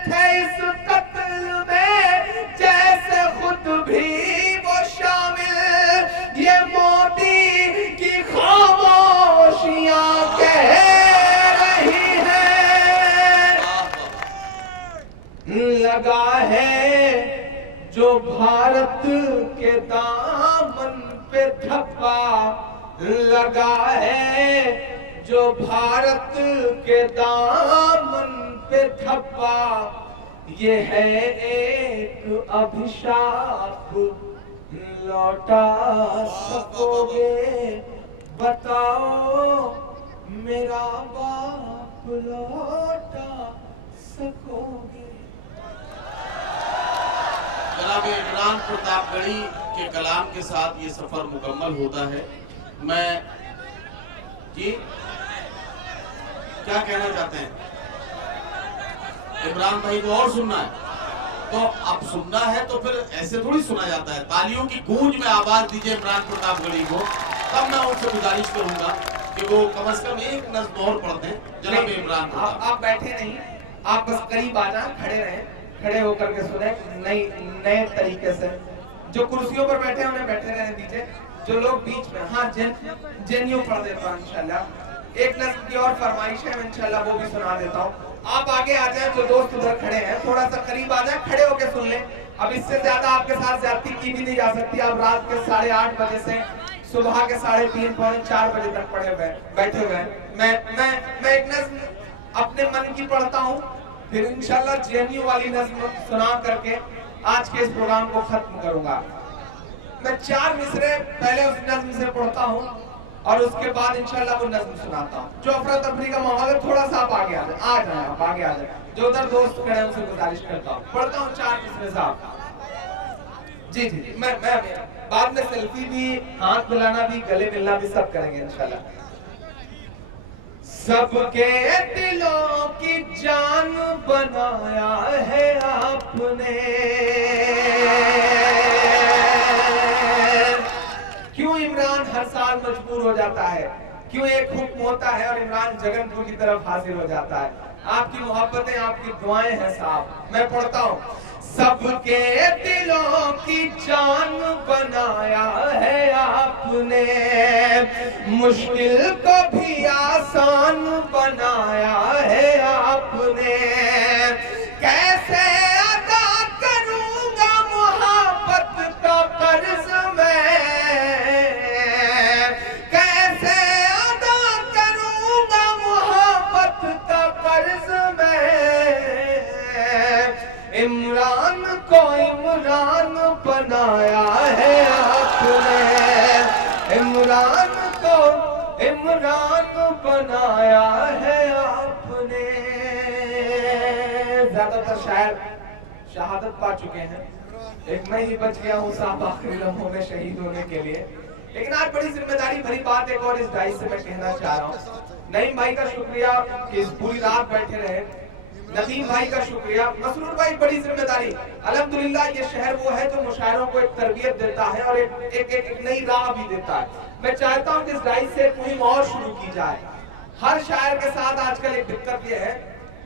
थे इस कत्ल में जैसे खुद भी वो शामिल। ये मोदी की खामोशियां कह रही है। लगा है जो भारत के दामन पे धब्बा, लगा है जो भारत के दामन पे थप्पा, ये है एक अभिशाप, लौटा सकोगे बताओ मेरा बाप, लौटा सकोगे। जनाब इमरान प्रतापगढ़ी के कलाम के साथ ये सफर मुकम्मल होता है। मैं जी क्या कहना चाहते हैं? इमरान भाई को और सुनना है तो अब सुनना है तो फिर ऐसे थोड़ी सुना जाता है। तालियों की गूंज में आवाज दीजिए इमरान प्रतापगढ़ी को, तब मैं उनसे गुजारिश करूंगा कि वो कम से कम एक नज्म और पढ़ते हैं। जनाब इमरान आप बैठे नहीं, आप बस करीब आ जाए, खड़े रहें, खड़े होकर के सुने नए तरीके से। जो कुर्सियों पर बैठे हैं उन्हें बैठे रहने दीजिए, जो लोग बीच में, हाँ जेन्यू पढ़ देता हूँ इंशाल्लाह। एक नस्ल की और फरमाइश है, मैं इंशाल्लाह वो भी सुना देता हूँ। आप आगे आ जाए, जो दोस्त उधर खड़े हैं थोड़ा सा करीब आ जाए, खड़े होके सुन लें। अब इससे ज्यादा आपके साथ ज्यादती की भी नहीं जा सकती। आप रात के 8:30 बजे से सुबह के 3:30 पौने 4 बजे तक बैठे हुए हैं। मैं एक नस्ल अपने मन की पढ़ता हूँ, फिर इंशाल्लाह जेएनयू वाली नज्म सुना करके आज के इस प्रोग्राम को खत्म करूंगा। मैं 4 मिसरे पहले उस नज्म से पढ़ता हूँ और उसके बाद इंशाल्लाह वो नज्म सुनाता हूँ। जो अफरा तफरी का माहौल है, थोड़ा सा आप आगे आ जाए, आप आगे आ जाए। जो उधर दोस्त खड़े हैं उनसे गुजारिश करता हूँ, पढ़ता हूँ 4 मिसरे साहब। जी जी जी, मैं बाद में सेल्फी भी, हाथ मिलाना भी, गले मिलना भी सब करेंगे इंशाल्लाह। सबके दिलों की जान बनाया है आपने, क्यों इमरान हर साल मजबूर हो जाता है, क्यों एक हुक्म होता है और इमरान जगनपुर की तरफ हाजिर हो जाता है। आपकी मोहब्बतें, आपकी दुआएं हैं साहब। मैं पढ़ता हूँ। सबके दिलों की जान बनाया है आपने, मुश्किल को भी आसान बनाया है आपने। कैसे अदा करूंगा मोहब्बत का कर्ज मैं, कैसे अदा करूंगा मोहब्बत का कर्ज मैं। इमरान को इमरान बनाया है आपने, इमरान को इमरान बनाया है आपने। ज्यादातर शायर शहादत पा चुके हैं, एक मैं ही बच गया हूँ साहब आखिरी लम्हों में शहीद होने के लिए। लेकिन आज बड़ी जिम्मेदारी भरी बात एक और इस डाइस से मैं कहना चाह रहा हूँ। नईम भाई का शुक्रिया कि इस पूरी रात बैठे रहे, नदीम भाई का शुक्रिया, मसरूर भाई बड़ी जिम्मेदारी। अल्हम्दुलिल्लाह ये शहर वो है जो मुशायरों को एक तरबियत देता है और एक नई राह भी देता है। मैं चाहता हूँ कि इस डाइस से एक मुहिम और शुरू की जाए। हर शायर के साथ आजकल एक दिक्कत ये है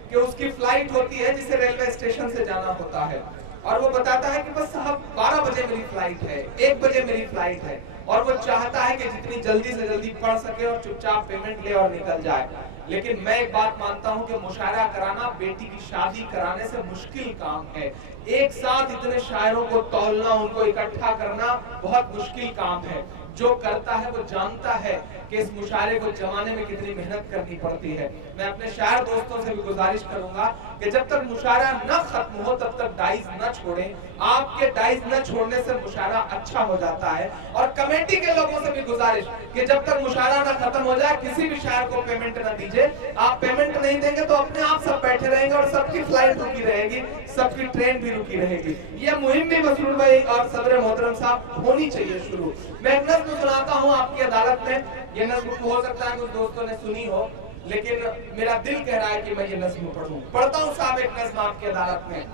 कि उसकी फ्लाइट होती है जिसे रेलवे स्टेशन से जाना होता है, और वो बताता है कि बस साहब 12 बजे मेरी फ्लाइट है, 1 बजे मेरी फ्लाइट है, और वो चाहता है कि जितनी जल्दी से जल्दी पढ़ सके और चुपचाप पेमेंट ले और निकल जाए। लेकिन मैं एक बात मानता हूं कि मुशायरा कराना बेटी की शादी कराने से मुश्किल काम है। एक साथ इतने शायरों को तौलना, उनको इकट्ठा करना बहुत मुश्किल काम है। जो करता है वो जानता है कि इस मुशायरे को जमाने में कितनी मेहनत करनी पड़ती है। मैं अपने शायर दोस्तों से भी गुजारिश करूंगा कि जब तक मुशायरा न खत्म हो तब तक डाइस न छोड़ें। आपके डाइस न छोड़ने से मुशायरा अच्छा हो जाता है। और कमेटी के लोगों से भी गुजारिश कि जब तक मुशायरा न खत्म हो जाए किसी भी शायर को पेमेंट न दीजिए। आप पेमेंट नहीं देंगे तो अपने आप सब बैठे रहेंगे और सबकी फ्लाइट रुकी रहेगी, सबकी ट्रेन भी रुकी रहेगी। यह मुहिम भी मसरूर भाई और सदर मोहतरम साहब होनी चाहिए शुरू। मैं एक नज़्म सुनाता हूँ आपकी अदालत में। ये नज़्म हो सकता है कुछ दोस्तों ने सुनी हो, लेकिन मेरा दिल कह रहा है कि मैं ये नज़्म पढ़ूं। पढ़ता हूँ साहब एक नज़्म आपकी अदालत में।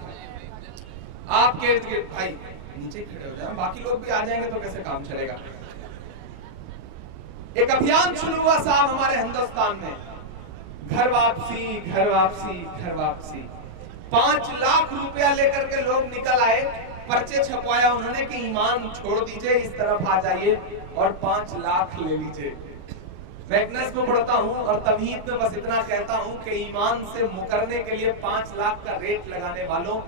आपके इर्द गिर्द भाई नीचे खड़े हो जाए, बाकी लोग भी आ जाएंगे तो कैसे काम चलेगा। एक अभियान शुरू हुआ साहब हमारे हिंदुस्तान में, घर वापसी घर वापसी घर वापसी। 5 लाख रुपया लेकर के लोग निकल आए, पर्चे छपवाया उन्होंने कि ईमान छोड़ दीजिए, इस तरफ आ जाइए और 5 लाख ले लीजिए। मैं एक नज़्म पढ़ता हूँ और तमहीद में बस इतना कहता हूँ कि ईमान से मुकरने के लिए 5 लाख का रेट लगाने वालों,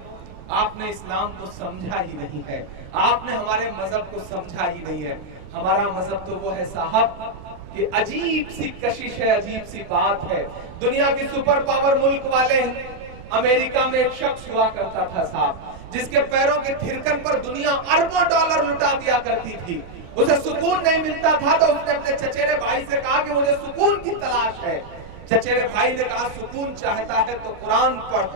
आपने इस्लाम को समझा ही नहीं है, आपने हमारे मजहब को समझा ही नहीं है। हमारा मजहब तो वो है साहब कि अजीब सी कशिश है, अजीब सी बात है। दुनिया की सुपर पावर मुल्क वाले, अमेरिका में एक शख्स हुआ करता था साहब, जिसके पैरों के थिरकन पर दुनिया अरबों डॉलर लुटा दिया करती थी। उसे सुकून नहीं मिलता था तो उसने अपने चचेरे भाई से कहा कि मुझे सुकून की तलाश है। चचेरे भाई ने कहा सुकून चाहता है तो कुरान पढ़।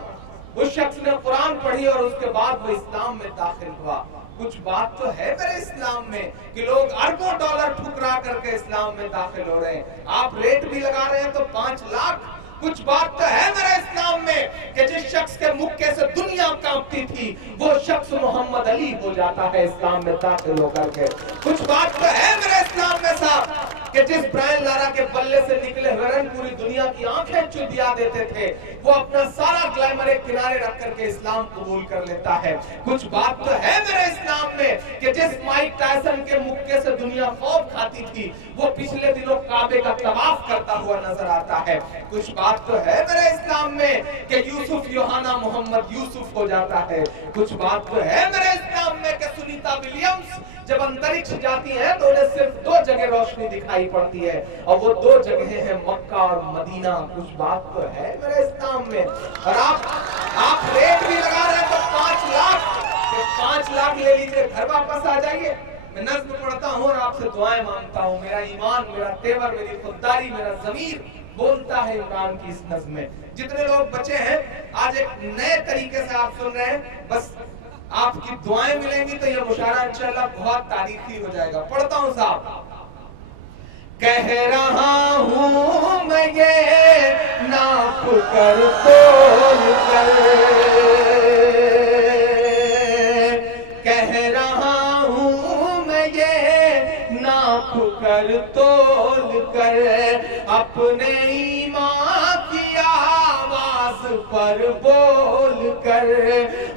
उस शख्स ने कुरान पढ़ी और उसके बाद वो इस्लाम में दाखिल हुआ। कुछ बात तो है मेरे इस्लाम में कि लोग अरबों डॉलर ठुकरा करके इस्लाम में दाखिल हो रहे हैं। आप रेट भी लगा रहे हैं तो 5 लाख। कुछ बात तो है मेरे इस्लाम में कि जिस शख्स के मुक्के से दुनिया कांपती थी वो शख्स मोहम्मद अली हो जाता है इस्लाम में दाखिल होकर के। कुछ बात तो है मेरे इस्लाम में साहब कि जिस ब्रायन लारा के बल्ले से निकले हुए पूरी दुनिया की आंखें चुदिया देते थे, वो अपना सारा ग्लैमर एक किनारे रख करके इस्लाम कबूल कर लेता है। कुछ बात तो है मेरे इस्लाम में कि जिस माइक टायसन के मुक्के से दुनिया खौफ खाती थी वो पिछले दिनों काबे का तवाफ करता हुआ नजर आता है। कुछ बात तो है मेरे इस्लाम में कि यूसुफ योहाना मोहम्मद यूसुफ हो जाता है। कुछ बात तो है मेरे इस्लाम में कि सुनीता विलियम्स जब अंतरिक्ष जाती है तो उन्हें सिर्फ 2 जगह रोशनी दिखाई पड़ती है और वो 2 जगह हैं मक्का और मदीना। कुछ बात तो है मेरे इस्लाम में। और आप रेट भी लगा रहे हैं तो 5 लाख, 5 लाख ले लीजिए, घर वापस आ जाइए। मैं नज़्म पढ़ता हूँ और आपसे दुआएं मांगता हूँ। मेरा ईमान, मेरा तेवर, मेरी खुददारी, मेरा ज़मीर बोलता है इमरान की इस नज़्म में। जितने लोग बचे हैं आज एक नए तरीके से आप सुन रहे हैं, बस आपकी दुआएं मिलेंगी तो ये मुशायरा इंशाअल्लाह बहुत तारीफी हो जाएगा। पढ़ता हूँ साहब। कह रहा हूँ मैं ये नाप कर तोल कर, कह रहा हूँ मैं ये नाप कर तोल कर, अपने ईमान की आवाज पर बोल कर,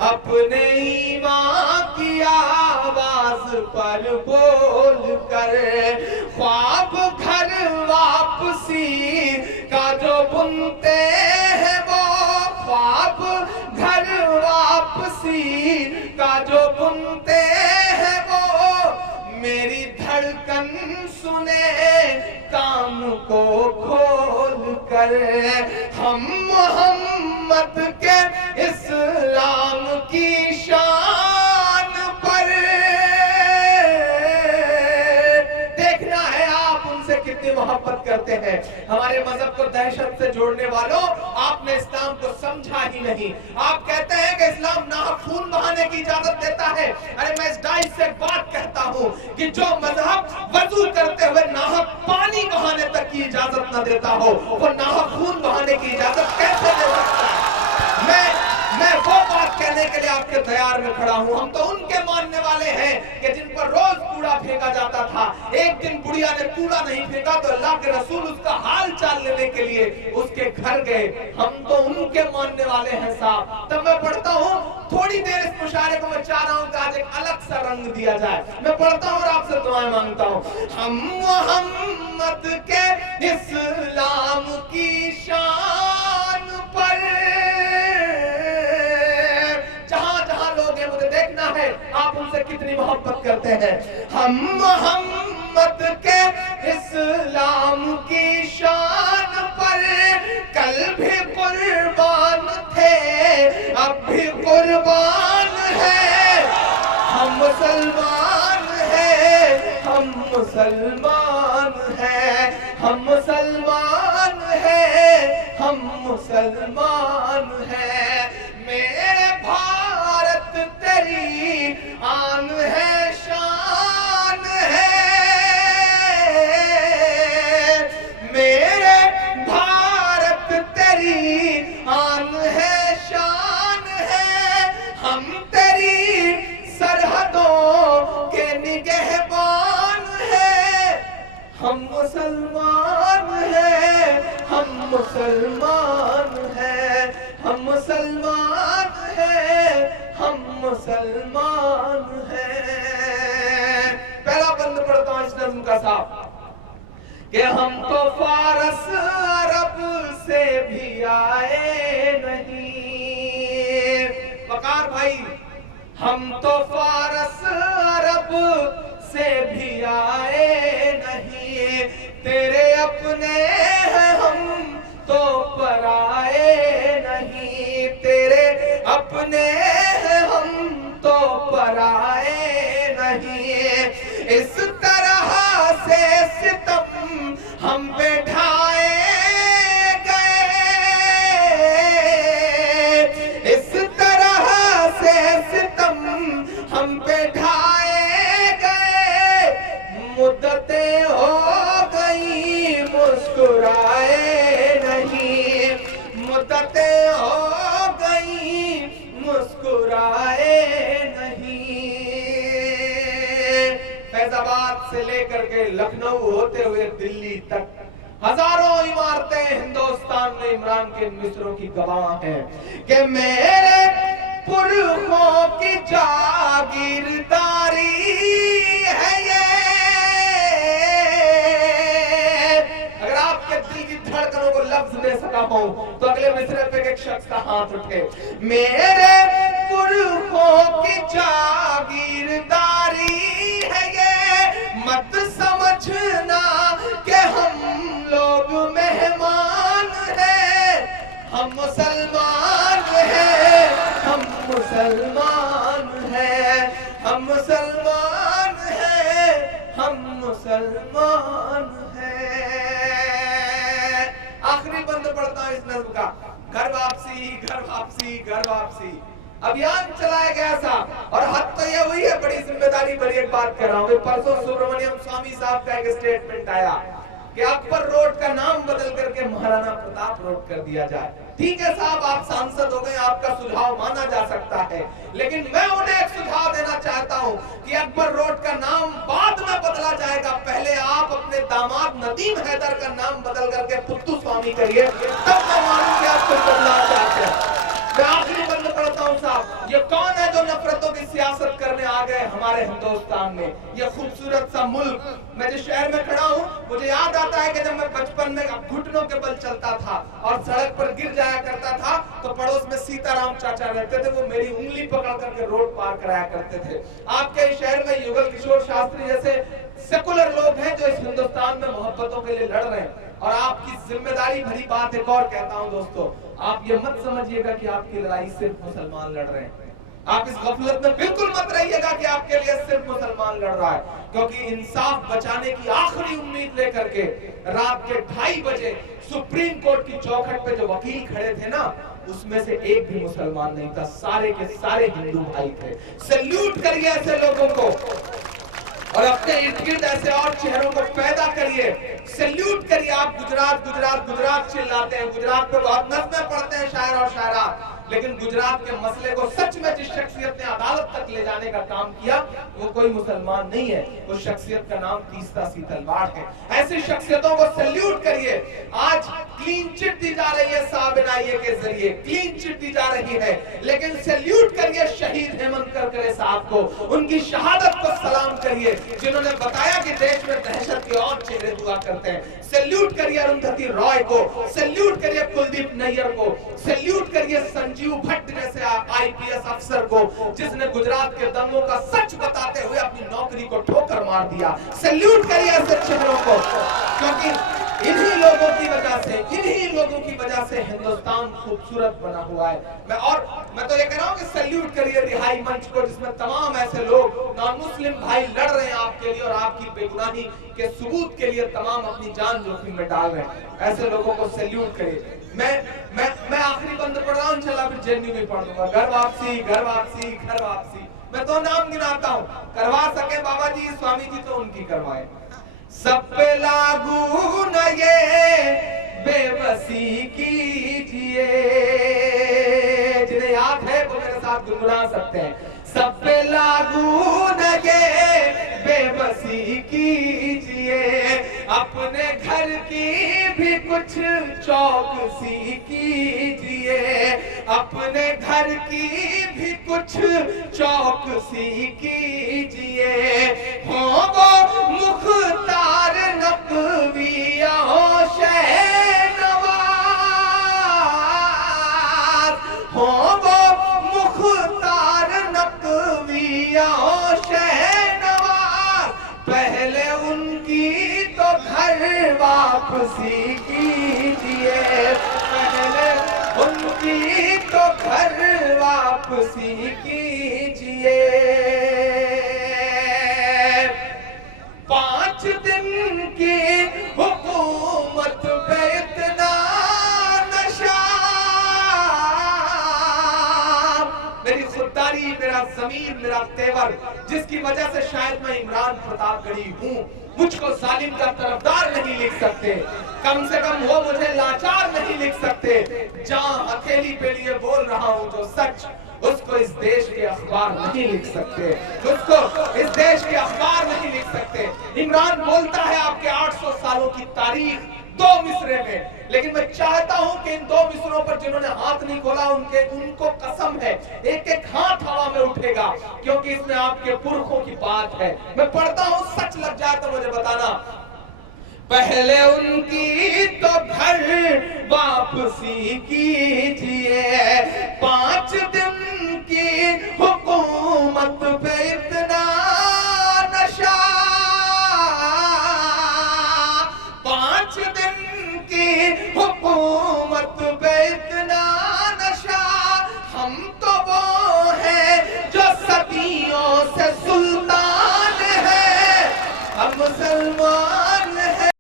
अपने ईमान की आवाज पर बोल कर, ख्वाब घर वापसी का जो बुनते हैं वो, ख्वाब घर वापसी का जो बुनते हैं वो, मेरी धड़कन सुने कान को खोल कर, हम मोहम्मद के इस्लाम की शान पर। देखना है आप उनसे कितनी मोहब्बत करते हैं। हमारे मजहब को दहशत से जोड़ने वालों, आपने इस्लाम को समझा ही नहीं। आप कहते हैं कि इस्लाम नाहक खून बहाने की इजाजत देता है। अरे मैं इस डाइस से बात कहता हूँ कि जो मजहब वजू करते हुए नाहक पानी बहाने तक की इजाजत न देता हो, वो नाहक खून बहाने की इजाजत कैसे दे सकता है? मैं वो बात कहने के लिए आपके तैयार में खड़ा हूँ। हम तो उनके मानने वाले हैं कि जिन पर रोज कूड़ा फेंका जाता था। एक दिन बुढ़िया ने कूड़ा नहीं फेंका तो अल्लाह के रसूल उसका हाल चाल लेने के लिए उसके घर गए। हम तो उनके मानने वाले हैं साहब। तब मैं पढ़ता हूँ, थोड़ी देर इस मुशायरे को मैं चाह रहा हूँ कि आज एक अलग सा रंग दिया जाए। मैं पढ़ता हूँ और आपसे दुआएं मांगता हूँ। हम मोहम्मद के इस्लाम की शान पर, जहां जहां लोग हैं मुझे देखना है आप उनसे कितनी मोहब्बत करते हैं। हम मोहम्मद के इस्लाम की शान पर कल भी कुर्बान थे, अब भी कुर्बान है। हम मुसलमान हैं, हम मुसलमान हैं, हम मुसलमान हैं, हम मुसलमान हैं। मेरे भारत तेरी आन है, शान है। मेरे भारत तेरी आन है, शान है। हम तेरी सरहदों के निगहबान हैं। हम मुसलमान हैं, हम मुसलमान हैं, हम मुसलमान हैं, हम मुसलमान हैं। पहला बंद पढ़ता हूं इस नज़्म का साहब कि हम तो फारस अरब से भी आए नहीं। वकार भाई, हम तो फारस अरब से भी आए नहीं, तेरे अपने हैं हम तो पराए नहीं, तेरे अपने हैं हम तो पराए नहीं। इस तरह से सितम हम पे ढाए गए, इस तरह से सितम हम पे ढाए गए, मुद्दतें हो गई मुस्कुराए नहीं, मुद्दतें हो गई मुस्कुराए नहीं। फैजाबाद से लेकर के लखनऊ होते हुए दिल्ली तक हजारों इमारतें हिंदुस्तान में इमरान के मिस्रों की गवाह हैं कि मेरे पुरखों की जागीरदारी है ये। अगर आपके दिल की धड़कनों को लफ्ज दे सका हूं तो अगले मिसरे पे एक शख्स का हाथ उठे। मेरे पुरखों की जागीरदारी है ये, मत समझना कि हम लोग मेहमान हैं, हम मुसलमान हैं, हम मुसलमान हैं, हम मुसलमान हैं, हम मुसलमान हैं। आखिरी बंद पढ़ता हूं इस नज्म का। घर वापसी, घर वापसी, घर वापसी अभियान चलाया गया था और हद तो ये हुई है, बड़ी जिम्मेदारी भरी एक बात कर रहा हूं। परसों सुब्रमण्यम स्वामी साहब का एक स्टेटमेंट आया कि अकबर रोड का नाम बदल करके महाराणा प्रताप रोड कर दिया जाए। ठीक है साहब, आप सांसद हो गए, आपका सुझाव माना जा सकता है, लेकिन मैं उन्हें एक सुझाव देना चाहता हूं कि अकबर रोड का नाम बाद में बदला जाएगा, पहले आप अपने दामाद नदीम हैदर का नाम बदल करके पुत्तू स्वामी करिए, तब मैं मानूं कि आप कुछ बदलाव चाहते हैं। मैं आखिरी बंद पढ़ता हूं साहब, ये कौन है जो नफरतों की सियासत करने आ गए हमारे हिंदुस्तान में, ये खूबसूरत सा मुल्क। मैं जिस शहर में खड़ा हूं मुझे याद आता है कि जब मैं बचपन में घुटनों के बल चलता था और सड़क पर गिर जाया करता था तो पड़ोस में सीताराम चाचा रहते थे, वो मेरी उंगली पकड़ करके रोड पार कराया करते थे। आपके शहर में युगल किशोर शास्त्री जैसे सेकुलर लोग हैं जो इस हिंदुस्तान में मोहब्बतों के लिए लड़ रहे हैं। और आपकी जिम्मेदारी भरी बात एक और कहता हूं दोस्तों, आप ये मत समझिएगा कि आपकी लड़ाई सिर्फ मुसलमान लड़ रहे हैं। आप इस गफलत में बिल्कुल मत रहिएगा कि आपके लिए सिर्फ मुसलमान लड़ रहा है, क्योंकि इंसाफ बचाने की आखिरी उम्मीद लेकर के रात के 2:30 बजे सुप्रीम कोर्ट की चौखट पे जो वकील खड़े थे ना, उसमें से एक भी मुसलमान नहीं था, सारे के सारे हिंदू भाई थे। सैल्यूट करिए ऐसे लोगों को और अपने इर्द गिर्द ऐसे और चेहरों को पैदा करिए। सैल्यूट करिए। आप गुजरात गुजरात गुजरात चिल्लाते हैं, गुजरात पे बहुत नज़्में पढ़ते हैं शायर और शायरा, लेकिन गुजरात के मसले को सच में जिस शख्सियत ने अदालत तक ले जाने का काम किया वो कोई मुसलमान नहीं है, उस शख्सियत का नाम तीस्ता सीतलवाड़ है। ऐसी शख्सियतों को सैल्यूट करिए। आज क्लीन चिट दी जा रही है साबिनाइये के जरिए, क्लीन चिट दी जा रही है, लेकिन सैल्यूट करिए शहीद हेमंत करकरे साहब को, उनकी शहादत को सलाम करिए जिन्होंने बताया कि देश में दहशत के और चेहरे हुआ करते हैं। सैल्यूट करिए अरुंधति रॉय को, सैल्यूट करिए कुलदीप नैयर को, सैल्यूट करिए संजीव भट्ट जैसे आईपीएस अफसर को जिसने गुजरात के दंगों का सच बताते हुए अपनी नौकरी को ठोकर मार दिया। सैल्यूट करिए ऐसे चेहरों को, क्योंकि इन्हीं लोगों की वजह से हिंदुस्तान खूबसूरत बना हुआ है। मैं तो ये कह रहा हूँ कि सैल्यूट करिए रिहाई मंच को, जिसमें तमाम ऐसे लोग नॉन मुस्लिम भाई लड़ रहे हैं आपके लिए और आपकी बेगुनाही के सबूत के लिए तमाम अपनी जान जोखिम में डाल रहे हैं। ऐसे लोगों को सैल्यूट करिए। मैं आखिरी बंद पढ़ रहा हूँ, इंशाल्लाह फिर जेएनयू भी पढ़ दूंगा। घर वापसी, घर वापसी, घर वापसी। मैं तो नाम गिनाता हूँ, करवा सके बाबा जी स्वामी जी तो उनकी करवाए। सब पे लागू न ये बेबसी कीजिए, जिन्हें याद है वो मेरे साथ गुनगुना सकते हैं। सब पे लागू न ये बेबसी कीजिए, अपने घर की भी कुछ चौकसी कीजिए, अपने घर की भी कुछ चौकसी कीजिए। हो वो मुख्तार नकविया हो शहनवाज, हो वो मुख्तार नकविया हो शहनवाज, पहले उनकी तो घर वापसी कीजिए, पहले उनकी तो घर वापसी कीजिए। 5 दिन की हुकूमत पे इतना नशा, मेरी खुददारी, मेरा ज़मीर, मेरा तेवर, जिसकी वजह से शायद मैं इमरान प्रतापगढ़ी हूँ, मुझको जालिम का तरफदार नहीं लिख सकते, कम से कम वो मुझे लाचार नहीं लिख सकते। जहां अकेली पे लिए बोल रहा हूँ जो सच, उसको इस देश के अखबार नहीं लिख सकते, उसको इस देश के अखबार नहीं लिख सकते। इमरान बोलता है आपके 800 सालों की तारीख 2 मिसरे में, लेकिन मैं चाहता हूं कि इन 2 मिसरों पर जिन्होंने हाथ नहीं खोला उनको कसम है एक एक हाथ हवा में उठेगा, क्योंकि इसमें आपके पुरखों की बात है। मैं पढ़ता हूं, सच लग जाए तो मुझे बताना। पहले उनकी तो घर वापसी कीजिए, 5 दिन की हुकूमत पे इतना नशा, 5 दिन की हुकूमत पे इतना नशा। हम तो वो हैं जो सदियों से सुल्तान हैं, हम मुसलमान हैं,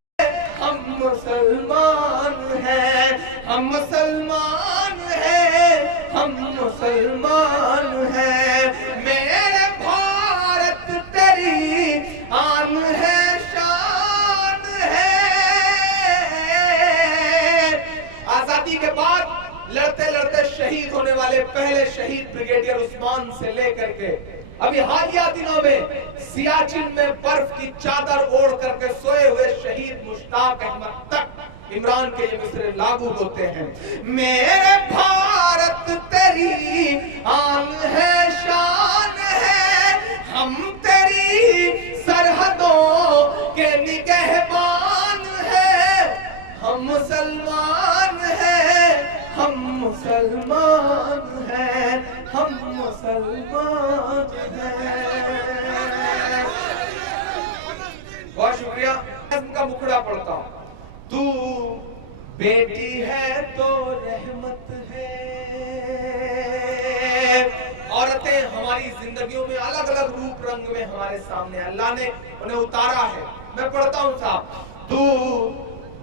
हम मुसलमान हैं, हम मुसलमान हैं, हम मुसलमान हैं। मेरे भारत तेरी आन है, शान है। आजादी के बाद लड़ते लड़ते शहीद होने वाले पहले शहीद ब्रिगेडियर उस्मान से लेकर के अभी हालिया दिनों में सियाचिन में बर्फ की चादर ओढ़ करके सोए हुए शहीद मुश्ताक अहमद तक इमरान के ये मिसरे लागू होते हैं। मेरे भारत तेरी आन है, शान है, हम तेरी सरहदों के निगहबान हैं, हम मुसलमान हैं, हम मुसलमान हैं, हम मुसलमान हैं। बहुत शुक्रिया। का मुखड़ा पढ़ता हूं। तू बेटी है तो रहमत है। औरतें हमारी जिंदगियों में अलग अलग रूप रंग में हमारे सामने अल्लाह ने उन्हें उतारा है। मैं पढ़ता हूं साहब। तू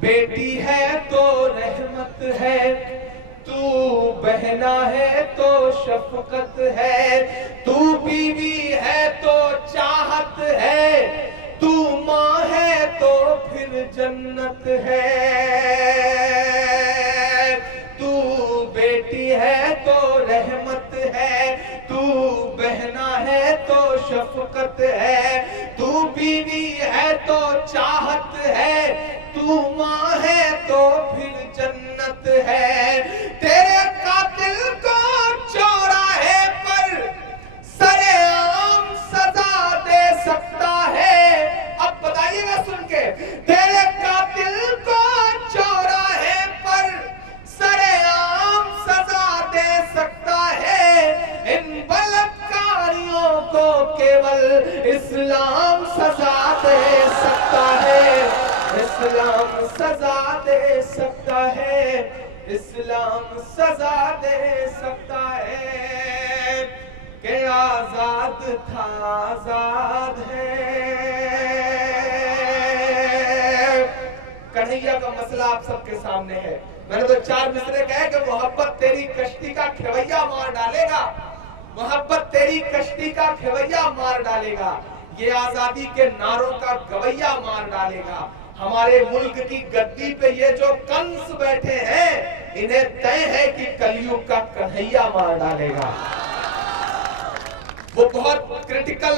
बेटी है तो रहमत है, तू बहना है तो शफकत है, तू बीवी है तो चाहत है, तू माँ है तो फिर जन्नत है। तू बेटी है तो रहमत है, तू बहना है तो शफकत है, तू बीवी है तो चाहत है, तू माँ है तो फिर जन्नत है। तेरे कातिल को चौराहे पर सरेआम सजा दे सकता है। अब बताइएगा सुन के, तेरे कातिल को चौराहे पर सरेआम सजा दे सकता है। इन बलात्कारियों को केवल इस्लाम सजा दे सकता है, इस्लाम सजा दे सकता है, इस्लाम सजा दे सकता है। के आजाद था आजाद है। कन्हैया का मसला आप सबके सामने है। मैंने तो 4 मिसरे कहे कि मोहब्बत तेरी कश्ती का खेवैया मार डालेगा, मोहब्बत तेरी कश्ती का खेवैया मार डालेगा, ये आजादी के नारों का गवैया मार डालेगा। हमारे मुल्क की गद्दी पे ये जो कंस बैठे हैं, इन्हें तय है कि कलयुग का कन्हैया मार डालेगा। वो बहुत क्रिटिकल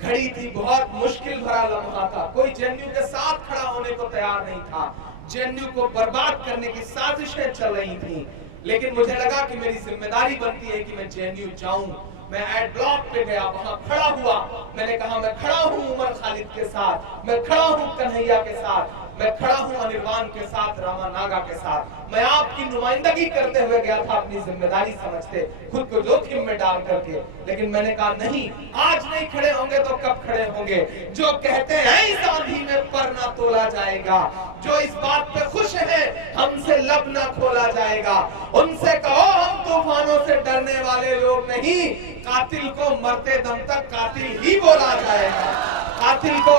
घड़ी थी, बहुत मुश्किल भरा लम्हा था। कोई जेएनयू के साथ खड़ा होने को तैयार नहीं था, जेएनयू को बर्बाद करने की साजिशें चल रही थी। लेकिन मुझे लगा कि मेरी जिम्मेदारी बनती है कि मैं जेएनयू जाऊं। मैं एड ब्लॉक पे गया, वहां खड़ा हुआ, मैंने कहा मैं खड़ा हूं उमर खालिद के साथ, मैं खड़ा हूं कन्हैया के साथ। मैं खड़ा हूं अनिर्बान के साथ, रामा नागा के साथ। मैं आपकी नुमाइंदगी करते हुए गया था अपनी जिम्मेदारी समझते, खुद को जोखिम में डाल करके, लेकिन मैंने कहा नहीं, आज नहीं खड़े होंगे तो कब खड़े होंगे। जो कहते हैं इस आंधी में पर ना तोला जाएगा, जो इस बात पे खुश है हमसे लब ना खोला जाएगा, उनसे कहो हम तूफानों से डरने वाले लोग नहीं, कातिल को मरते दम तक कातिल ही बोला जाएगा, कातिल को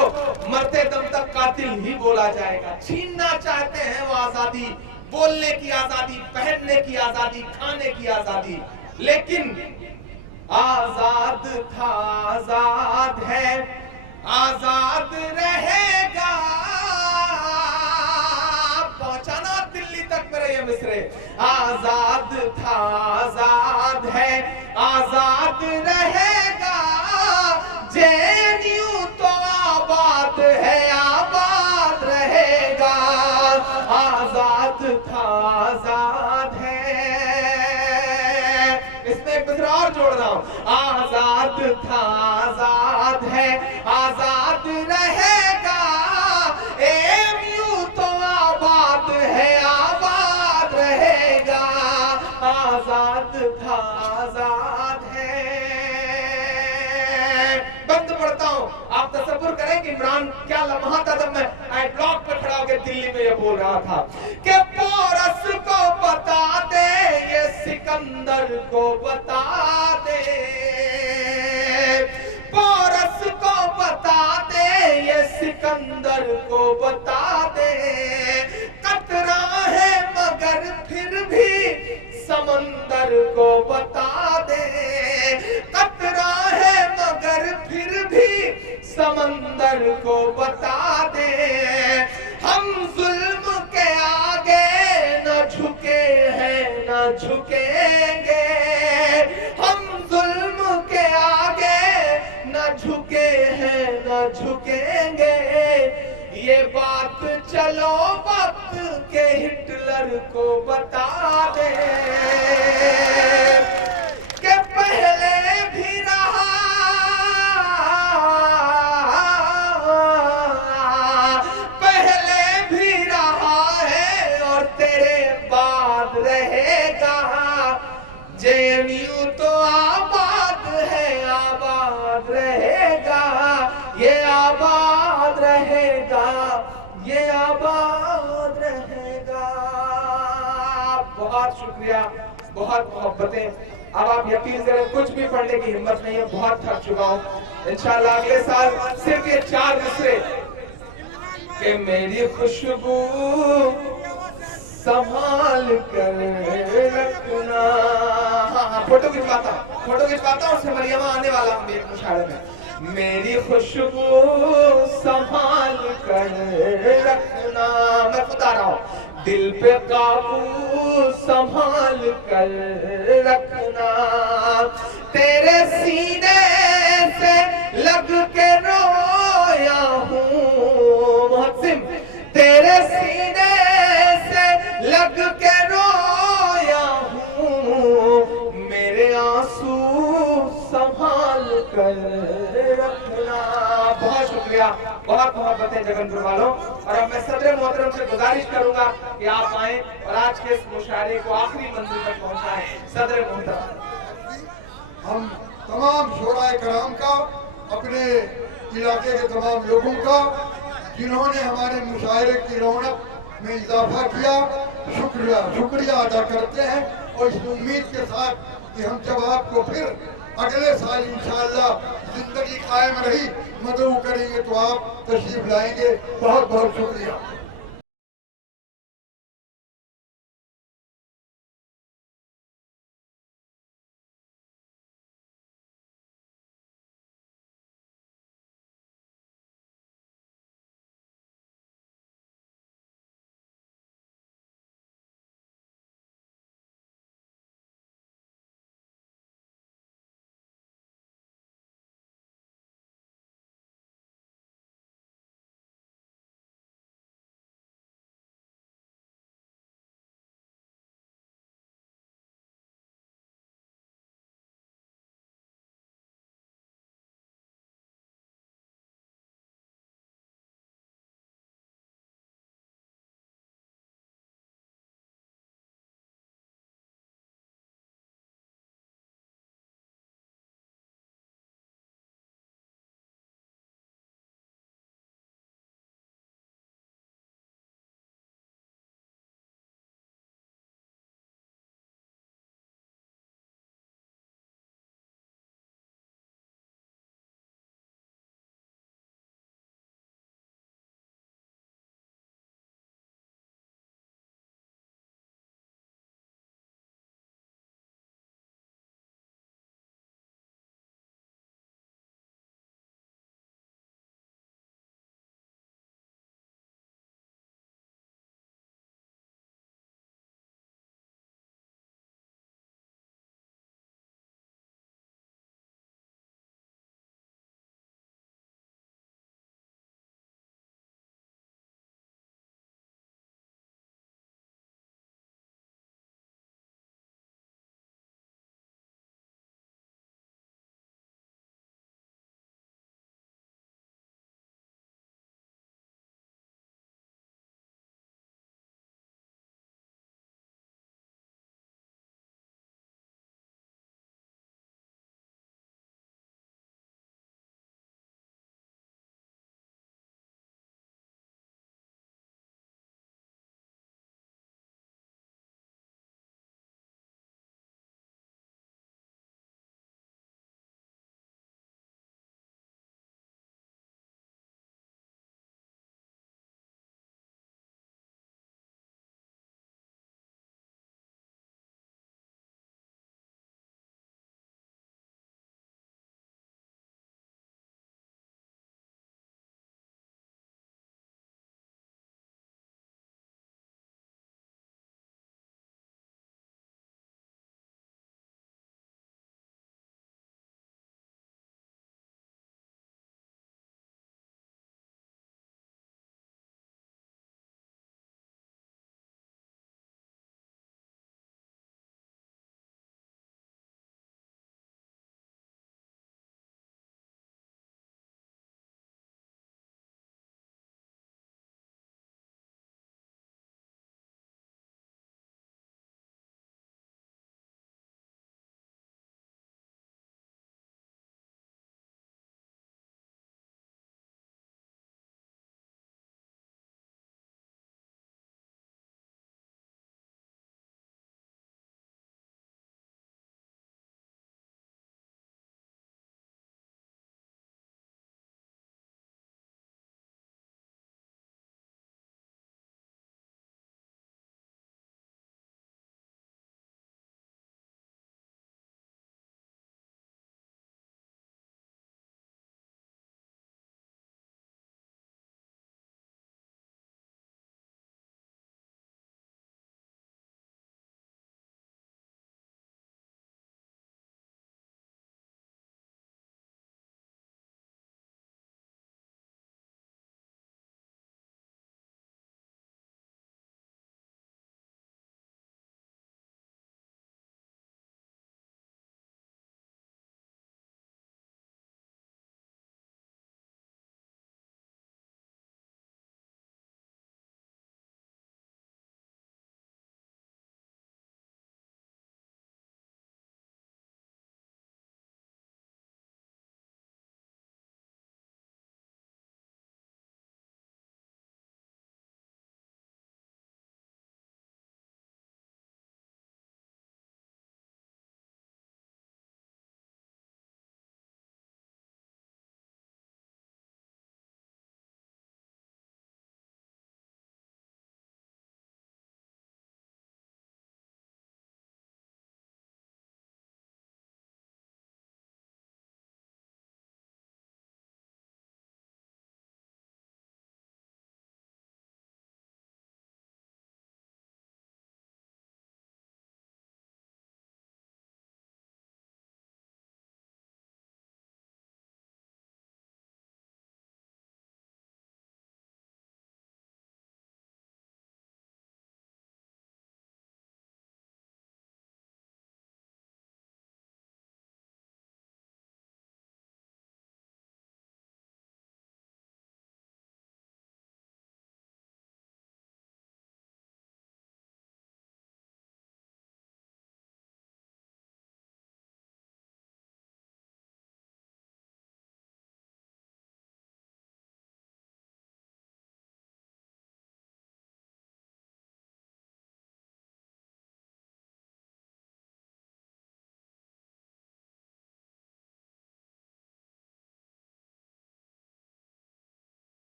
मरते दम तक कातिल ही बोला जाएगा। छीनना चाहते हैं वो आजादी, बोलने की आजादी, पहनने की आजादी, खाने की आजादी, लेकिन आजाद था आजाद है, आजाद रहेगा। पहुंचाना दिल्ली तक मेरे ये मिसरे, आजाद था आजाद है, आजाद रहेगा। जेएनयू तो आबाद है, आबाद रहेगा। आजाद था आजाद है, इसमें एक मिसरा और जोड़ रहा हूं, आजाद था आजाद है, आजाद रहेगा। एएमयू तो आबाद है, आबाद रहेगा। आजाद था आजाद है। बंद पढ़ता हूं, आप तसव्वुर करें कि इमरान क्या लम्हा था जब मैं आई ब्लॉक पर खड़ा होकर दिल्ली में ये बोल रहा था कि पोरस को बता दे, ये सिकंदर को बता दे, पोरस को बता दे, ये सिकंदर को बता दे। कतरा है मगर फिर भी समंदर को बता दे, कतरा है मगर फिर भी समंदर को बता दे। हम जुल्म के आगे न झुके हैं न झुकेंगे, हम जुल्म के आगे न झुके हैं न झुकेंगे। ये बात चलो वक्त के हिटलर को बता दे कि पहले भी रहा, पहले भी रहा है और तेरे बाद रहेगा। जेएनयू तो आबाद है, आबाद रहेगा। ये आबाद रहेगा, ये आबाद रहेगा। बहुत शुक्रिया, बहुत मोहब्बतें। अब आप यकीन करें कुछ भी पढ़ने की हिम्मत नहीं है, बहुत थक चुका हूँ। इंशाल्लाह अगले साल सिर्फ ये 4 मिसरे कि मेरी खुशबू संभाल कर रखना। हाँ, फोटो खिंचवाता हूँ, उससे मरियमा आने वाला हूँ एक मुशायरे में। मेरी खुशबू संभाल कर रखना, मैं खुद आ रहा हूँ। दिल पे काबू संभाल कर रखना, तेरे सीने से लग के रोया हूँ मुहसिन, तेरे सीने से लग के रोया हूँ। मेरे आंसू संभाल कर रखना। बहुत शुक्रिया, बहुत मोहब्बतें जगनपुर वालों। और अब मैं सदर मोहतरम से गुजारिश करूंगा कि आप आए और आज के इस मुशायरे को आखिरी मंजिल तक पहुंचाएं। सदर मोहतरम, हम तमाम शोराए कराम का, अपने इलाके के तमाम लोगों का जिन्होंने हमारे मुशायरे की रौनक में इजाफा किया, शुक्रिया अदा करते हैं। और इस उम्मीद के साथ कि हम जब आपको फिर अगले साल इंशाअल्लाह जिंदगी कायम रही मदऊ करेंगे तो आप तशरीफ लाएंगे। बहुत बहुत शुक्रिया।